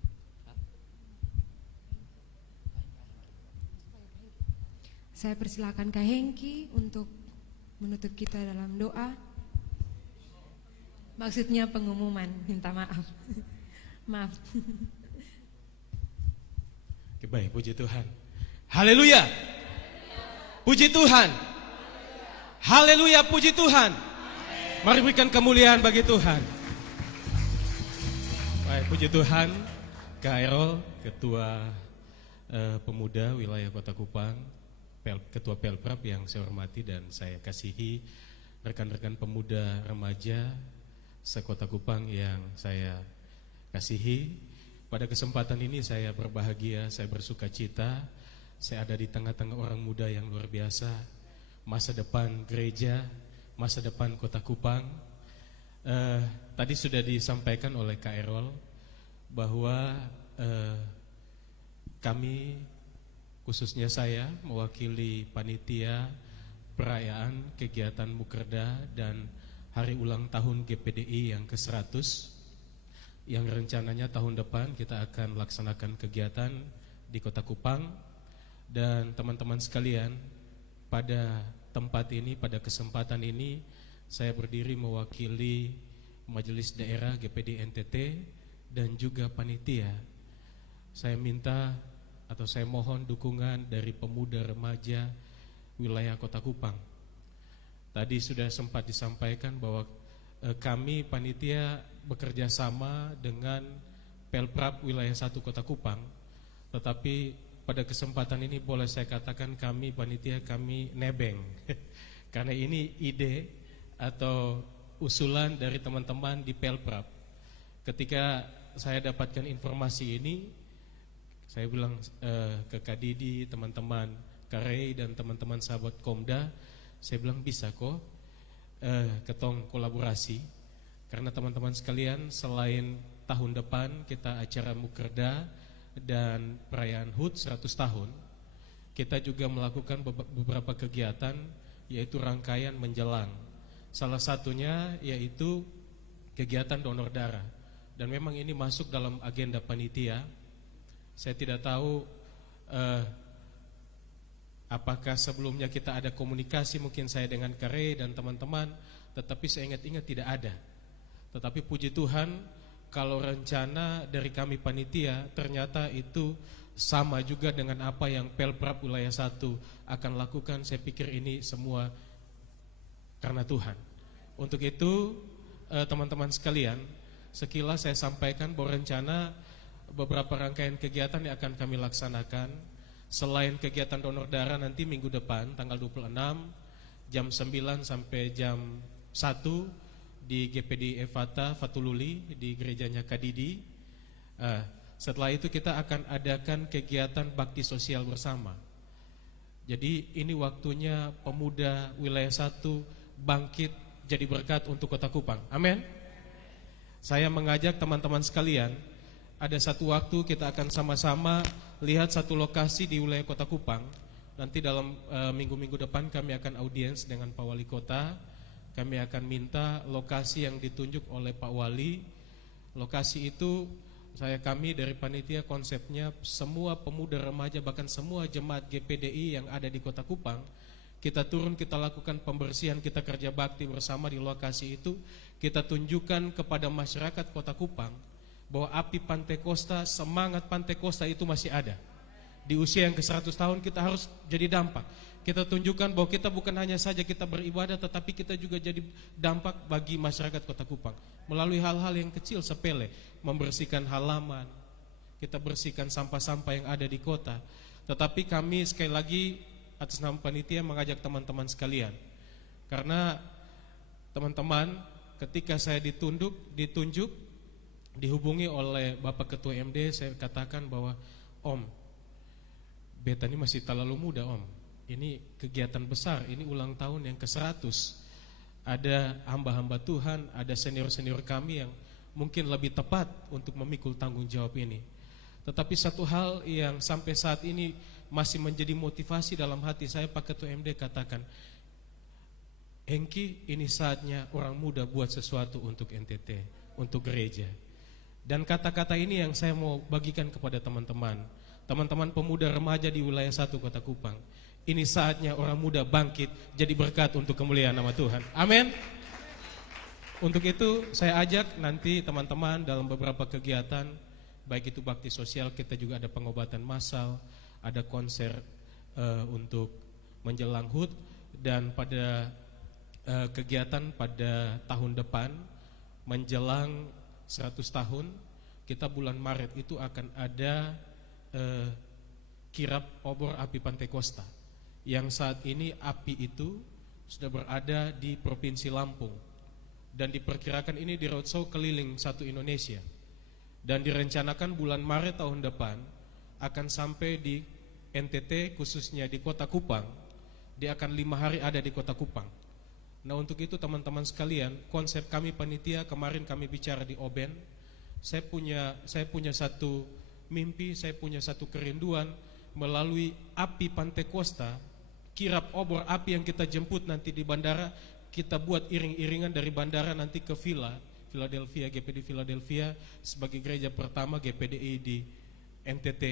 Saya persilakan Kak Hengki untuk menutup kita dalam doa. Maksudnya pengumuman, minta maaf. Maaf. Oke, baik, puji Tuhan. Haleluya. Puji Tuhan. Haleluya, puji Tuhan. Mari berikan kemuliaan bagi Tuhan. Baik, puji Tuhan. Kak Erol, Ketua Pemuda Wilayah Kota Kupang, Ketua Pelprap yang saya hormati dan saya kasihi, rekan-rekan pemuda remaja sekota Kupang yang saya kasihi. Pada kesempatan ini saya berbahagia, saya bersuka cita. Saya ada di tengah-tengah orang muda yang luar biasa. Masa depan gereja, masa depan kota Kupang. Tadi sudah disampaikan oleh Kak Erol bahwa kami, khususnya saya, mewakili panitia perayaan kegiatan Mukerda dan hari ulang tahun GPDI yang ke-100 yang rencananya tahun depan kita akan melaksanakan kegiatan di Kota Kupang. Dan teman-teman sekalian, pada tempat ini, pada kesempatan ini saya berdiri mewakili Majelis Daerah GPD NTT dan juga panitia. Saya minta atau saya mohon dukungan dari pemuda remaja wilayah Kota Kupang. Tadi sudah sempat disampaikan bahwa kami panitia bekerja sama dengan Pelprap wilayah 1 Kota Kupang. Tetapi pada kesempatan ini boleh saya katakan kami panitia kami nebeng. Karena ini ide atau usulan dari teman-teman di Pelprap. Ketika saya dapatkan informasi ini, saya bilang ke Kak Didi, teman-teman Karei dan teman-teman sahabat Komda, saya bilang bisa kok ketong kolaborasi. Karena teman-teman sekalian, selain tahun depan kita acara Mukerda dan perayaan HUT 100 tahun, kita juga melakukan beberapa kegiatan, yaitu rangkaian menjelang. Salah satunya yaitu kegiatan donor darah. Dan memang ini masuk dalam agenda panitia. Saya tidak tahu apakah sebelumnya kita ada komunikasi mungkin saya dengan Kare dan teman-teman, tetapi saya ingat-ingat tidak ada. Tetapi puji Tuhan, kalau rencana dari kami panitia ternyata itu sama juga dengan apa yang Pelprap wilayah 1 akan lakukan. Saya pikir ini semua karena Tuhan. Untuk itu teman-teman sekalian, sekilas saya sampaikan bahwa rencana beberapa rangkaian kegiatan yang akan kami laksanakan. Selain kegiatan donor darah nanti minggu depan tanggal 26 jam 9 sampai jam 1 di GPD Evata Fatululi di gerejanya Kadidi. Setelah itu kita akan adakan kegiatan bakti sosial bersama. Jadi ini waktunya pemuda wilayah 1 bangkit jadi berkat untuk Kota Kupang. Amin. Saya mengajak teman-teman sekalian, ada satu waktu kita akan sama-sama lihat satu lokasi di wilayah Kota Kupang. Nanti dalam minggu-minggu depan kami akan audiens dengan Pak Wali Kota. Kami akan minta lokasi yang ditunjuk oleh Pak Wali. Lokasi itu kami dari panitia konsepnya semua pemuda remaja bahkan semua jemaat GPDI yang ada di Kota Kupang, kita turun, kita lakukan pembersihan, kita kerja bakti bersama di lokasi itu. Kita tunjukkan kepada masyarakat Kota Kupang bahwa api Pantekosta, semangat Pantekosta itu masih ada. Di usia yang ke-100 tahun kita harus jadi dampak. Kita tunjukkan bahwa kita bukan hanya saja kita beribadah, tetapi kita juga jadi dampak bagi masyarakat Kota Kupang melalui hal-hal yang kecil sepele, membersihkan halaman, kita bersihkan sampah-sampah yang ada di kota. Tetapi kami sekali lagi atas nama panitia mengajak teman-teman sekalian, karena teman-teman ketika saya ditunjuk dihubungi oleh Bapak Ketua MD, saya katakan bahwa Om, beta ini masih terlalu muda Om. Ini kegiatan besar, ini ulang tahun yang ke-100. Ada hamba-hamba Tuhan, ada senior-senior kami yang mungkin lebih tepat untuk memikul tanggung jawab ini. Tetapi satu hal yang sampai saat ini masih menjadi motivasi dalam hati saya, Pak Ketua MD katakan, Hengki, ini saatnya orang muda buat sesuatu untuk NTT, untuk gereja. Dan kata-kata ini yang saya mau bagikan kepada teman-teman pemuda remaja di wilayah 1 Kota Kupang. Ini saatnya orang muda bangkit jadi berkat untuk kemuliaan nama Tuhan. Amin. Untuk itu saya ajak nanti teman-teman dalam beberapa kegiatan, baik itu bakti sosial, kita juga ada pengobatan massal, ada konser untuk menjelang HUT, dan pada kegiatan pada tahun depan menjelang 100 tahun, kita bulan Maret itu akan ada kirap obor api Pantekosta. Yang saat ini api itu sudah berada di Provinsi Lampung, dan diperkirakan ini di roadshow keliling satu Indonesia, dan direncanakan bulan Maret tahun depan akan sampai di NTT, khususnya di Kota Kupang. Dia akan 5 hari ada di Kota Kupang. Nah, untuk itu teman-teman sekalian, konsep kami panitia kemarin kami bicara di Oben, saya punya satu mimpi, saya punya satu kerinduan melalui api Pantekosta, kirap obor api yang kita jemput nanti di bandara, kita buat iring-iringan dari bandara nanti ke Philadelphia, GPD Philadelphia sebagai gereja pertama GPDI di NTT.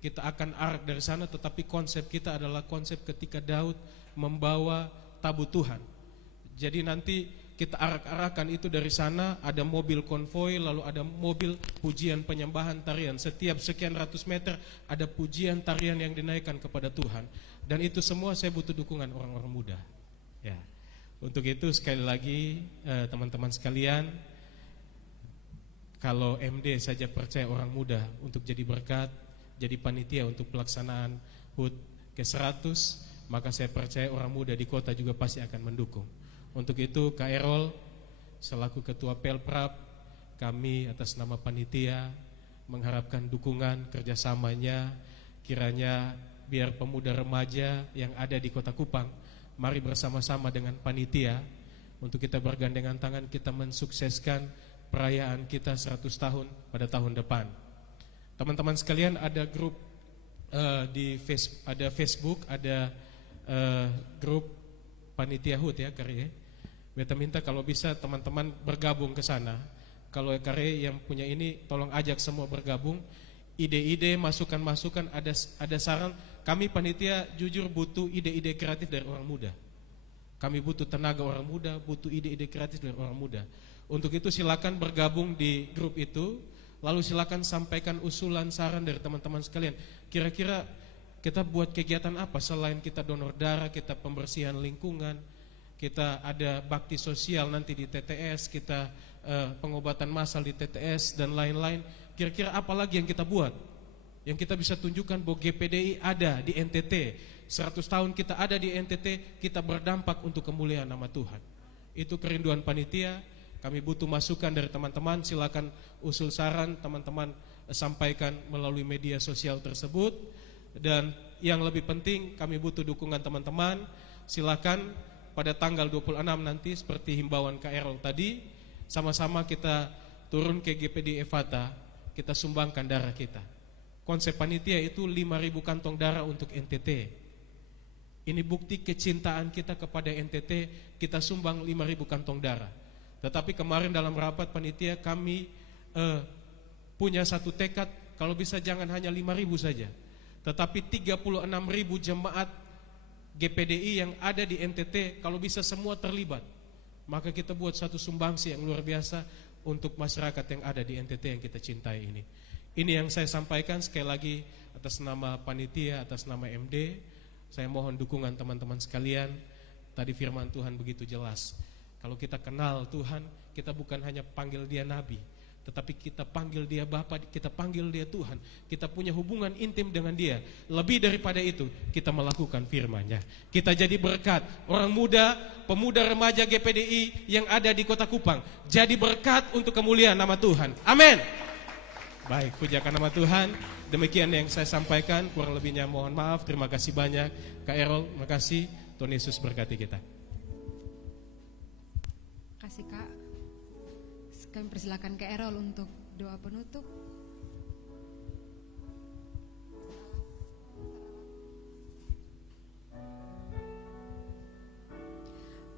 Kita akan arak dari sana, tetapi konsep kita adalah konsep ketika Daud membawa tabut Tuhan. Jadi nanti kita arak-arakan itu dari sana, ada mobil konvoi, lalu ada mobil pujian, penyembahan, tarian. Setiap sekian ratus meter ada pujian, tarian yang dinaikkan kepada Tuhan. Dan itu semua saya butuh dukungan orang-orang muda. Ya. Untuk itu sekali lagi teman-teman sekalian, kalau MD saja percaya orang muda untuk jadi berkat, jadi panitia untuk pelaksanaan HUT ke-100, maka saya percaya orang muda di kota juga pasti akan mendukung. Untuk itu Kak Erol selaku Ketua Pelprap, kami atas nama panitia mengharapkan dukungan kerjasamanya, kiranya biar pemuda remaja yang ada di Kota Kupang, mari bersama-sama dengan panitia untuk kita bergandengan tangan, kita mensukseskan perayaan kita 100 tahun pada tahun depan. Teman-teman sekalian, ada grup ada Facebook, ada grup panitia HUT ya, Kare. Beta minta kalau bisa teman-teman bergabung ke sana. Kalau Kare yang punya ini, tolong ajak semua bergabung. Ide-ide, masukan-masukan, ada saran. Kami panitia jujur butuh ide-ide kreatif dari orang muda. Kami butuh tenaga orang muda, butuh ide-ide kreatif dari orang muda. Untuk itu silakan bergabung di grup itu. Lalu silakan sampaikan usulan, saran dari teman-teman sekalian. Kira-kira kita buat kegiatan apa selain kita donor darah, kita pembersihan lingkungan, kita ada bakti sosial nanti di TTS, kita pengobatan massal di TTS dan lain-lain. kira-kira apa lagi yang kita buat? Yang kita bisa tunjukkan bahwa GPDI ada di NTT. 100 tahun kita ada di NTT, kita berdampak untuk kemuliaan nama Tuhan. Itu kerinduan panitia. Kami butuh masukan dari teman-teman. Silakan usul saran teman-teman sampaikan melalui media sosial tersebut. Dan yang lebih penting, kami butuh dukungan teman-teman. Silakan pada tanggal 26 nanti seperti himbauan Kak Errol tadi, sama-sama kita turun ke GPD Evata, kita sumbangkan darah kita. Konsep panitia itu 5.000 kantong darah untuk NTT. Ini bukti kecintaan kita kepada NTT, kita sumbang 5.000 kantong darah. Tetapi kemarin dalam rapat panitia kami punya satu tekad, kalau bisa jangan hanya 5.000 saja, tetapi 36.000 jemaat GPDI yang ada di NTT, kalau bisa semua terlibat, maka kita buat satu sumbangsi yang luar biasa untuk masyarakat yang ada di NTT yang kita cintai ini. Ini yang saya sampaikan sekali lagi atas nama panitia, atas nama MD. Saya mohon dukungan teman-teman sekalian. Tadi firman Tuhan begitu jelas. Kalau kita kenal Tuhan, kita bukan hanya panggil dia Nabi, tetapi kita panggil dia Bapa, kita panggil dia Tuhan. Kita punya hubungan intim dengan dia. Lebih daripada itu, kita melakukan firman-Nya. Kita jadi berkat. Orang muda, pemuda remaja GPDI yang ada di Kota Kupang, jadi berkat untuk kemuliaan nama Tuhan. Amin. Baik, pujakan nama Tuhan. Demikian yang saya sampaikan, kurang lebihnya mohon maaf. Terima kasih banyak Kak Errol, terima kasih. Tuhan Yesus berkati kita. Kasih Kak. Kami persilakan Kak Errol untuk doa penutup.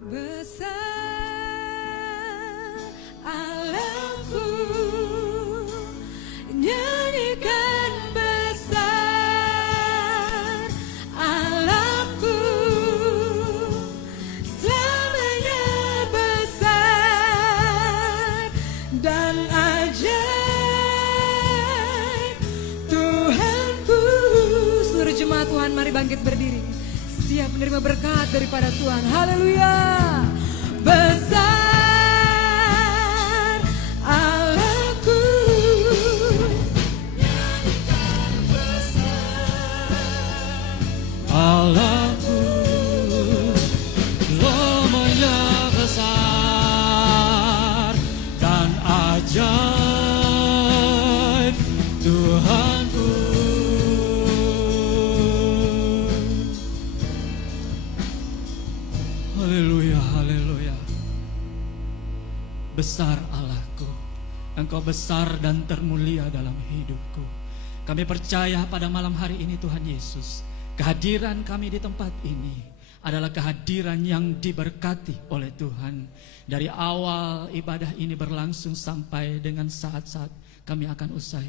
Besar Allahku, nyanyikan besar Allahku, selamanya besar dan ajaib Tuhanku. Seluruh jemaat Tuhan, mari bangkit berdiri, siap menerima berkat daripada Tuhan. Haleluya. Besar Allahku, nyanyikan besar Allahku, selamanya besar dan ajaib Tuhanku. Haleluya, haleluya. Besar Allahku, Engkau besar dan termulia dalam hidupku. Kami percaya pada malam hari ini Tuhan Yesus, kehadiran kami di tempat ini adalah kehadiran yang diberkati oleh Tuhan. Dari awal ibadah ini berlangsung sampai dengan saat-saat kami akan usai,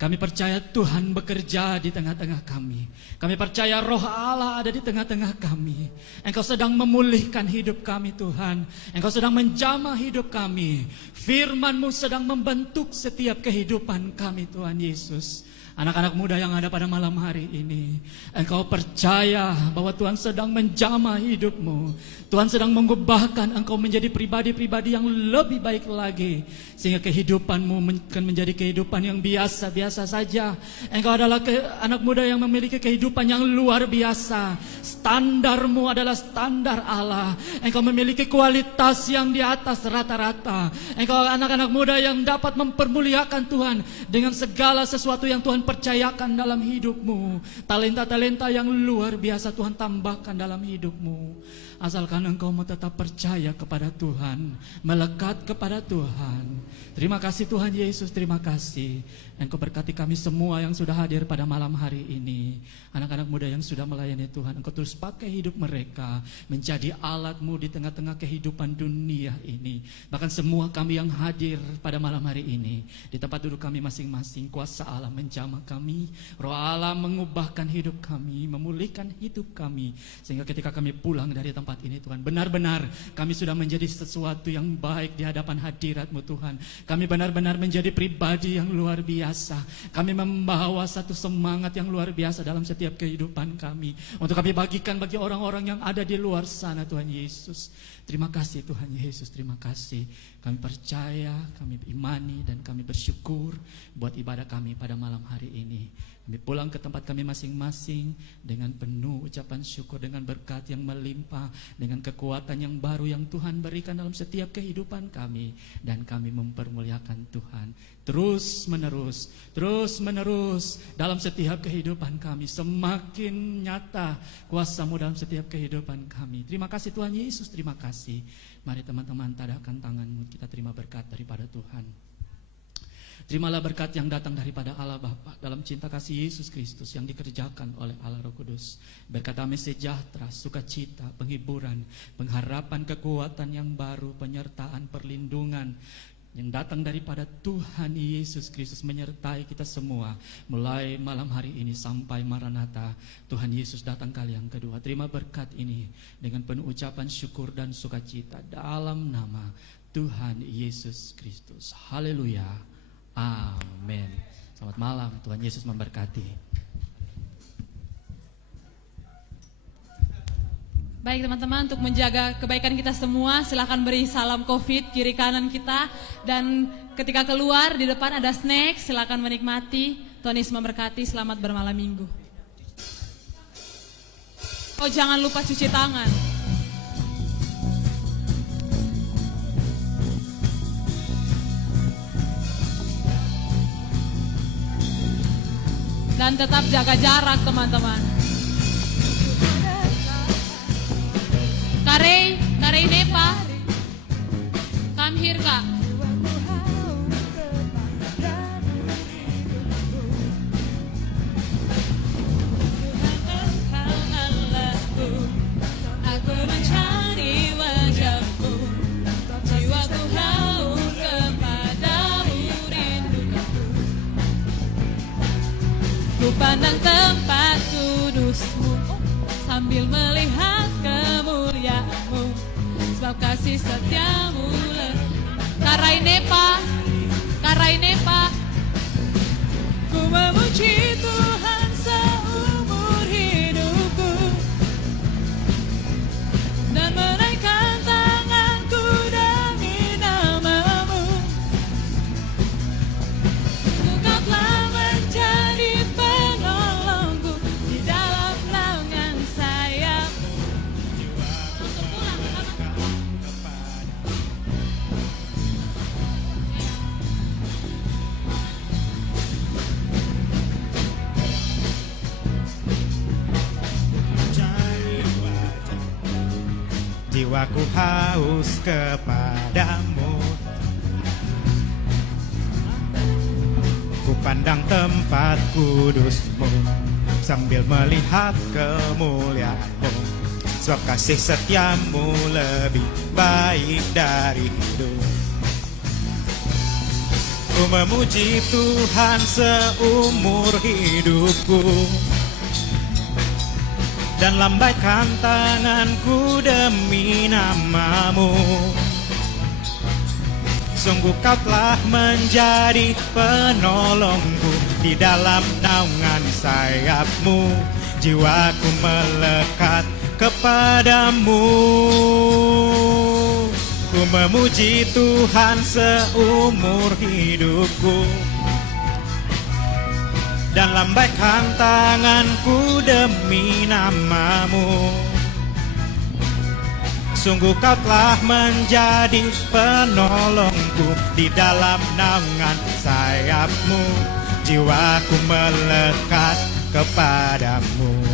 kami percaya Tuhan bekerja di tengah-tengah kami. Kami percaya Roh Allah ada di tengah-tengah kami. Engkau sedang memulihkan hidup kami Tuhan. Engkau sedang menjamah hidup kami. Firman-Mu sedang membentuk setiap kehidupan kami Tuhan Yesus. Anak-anak muda yang ada pada malam hari ini, engkau percaya bahwa Tuhan sedang menjamah hidupmu. Tuhan sedang mengubahkan engkau menjadi pribadi-pribadi yang lebih baik lagi, sehingga kehidupanmu akan menjadi kehidupan yang biasa-biasa saja. Engkau adalah anak muda yang memiliki kehidupan yang luar biasa. Standarmu adalah standar Allah. Engkau memiliki kualitas yang di atas rata-rata. Engkau anak-anak muda yang dapat mempermuliakan Tuhan dengan segala sesuatu yang Tuhan percayakan dalam hidupmu. Talenta-talenta yang luar biasa Tuhan tambahkan dalam hidupmu. Asalkan engkau mau tetap percaya kepada Tuhan, melekat kepada Tuhan. Terima kasih Tuhan Yesus, terima kasih. Engkau berkati kami semua yang sudah hadir pada malam hari ini. Anak-anak muda yang sudah melayani Tuhan, engkau terus pakai hidup mereka menjadi alat-Mu di tengah-tengah kehidupan dunia ini. Bahkan semua kami yang hadir pada malam hari ini, di tempat duduk kami masing-masing, kuasa Allah menjamah kami. Roh Allah mengubahkan hidup kami, memulihkan hidup kami, sehingga ketika kami pulang dari tempat ini Tuhan, benar-benar kami sudah menjadi sesuatu yang baik di hadapan hadirat-Mu Tuhan. Kami benar-benar menjadi pribadi yang luar biasa. Kami membawa satu semangat yang luar biasa dalam setiap kehidupan kami, untuk kami bagikan bagi orang-orang yang ada di luar sana Tuhan Yesus. Terima kasih Tuhan Yesus, terima kasih. Kami percaya, kami imani, dan kami bersyukur buat ibadah kami pada malam hari ini. Kami pulang ke tempat kami masing-masing dengan penuh ucapan syukur, dengan berkat yang melimpah, dengan kekuatan yang baru yang Tuhan berikan dalam setiap kehidupan kami. Dan kami mempermuliakan Tuhan terus menerus dalam setiap kehidupan kami. Semakin nyata kuasa-Mu dalam setiap kehidupan kami. Terima kasih Tuhan Yesus, terima kasih. Mari teman-teman tadahkan tanganmu, kita terima berkat daripada Tuhan. Terimalah berkat yang datang daripada Allah Bapa dalam cinta kasih Yesus Kristus yang dikerjakan oleh Allah Roh Kudus. Berkat damai sejahtera, sukacita, penghiburan, pengharapan, kekuatan yang baru, penyertaan, perlindungan yang datang daripada Tuhan Yesus Kristus menyertai kita semua mulai malam hari ini sampai Maranatha. Tuhan Yesus datang kali yang kedua. Terima berkat ini dengan penuh ucapan syukur dan sukacita dalam nama Tuhan Yesus Kristus. Haleluya. Amin. Selamat malam, Tuhan Yesus memberkati. Baik teman-teman, untuk menjaga kebaikan kita semua, silakan beri salam COVID kiri kanan kita. Dan ketika keluar di depan ada snack, silakan menikmati. Tuhan Yesus memberkati, selamat bermalam minggu. Oh, jangan lupa cuci tangan. Dan tetap jaga jarak teman-teman. Karey Nepa, come here Kak. Aku mencari wajahmu, jiwaku haus kepadamu, rinduku. Ku pandang tempat kudusmu sambil melihat kemuliaanmu, sebab kasih setiamu. Karai Nepa, ku memuji Tuhan seumur hidupku dan menaikkan tanganku demi nama-Mu. Engkau telah menjadi penolongku di dalam naungan sayap-Mu. Untuk pulang jiwaku haus kepadamu. Ku pandang tempat kudusmu sambil melihat kemuliaanmu, sebab kasih setiamu lebih baik dari hidup. Ku memuji Tuhan seumur hidupku dan lambaikan tanganku demi nama-Mu. Sungguh Kau telah menjadi penolongku, di dalam naungan sayap-Mu jiwaku melekat kepadamu. Ku memuji Tuhan seumur hidupku dan lambaikan tanganku demi nama-Mu. Sungguh Kau telah menjadi penolongku, di dalam naungan sayap-Mu jiwaku melekat kepadamu.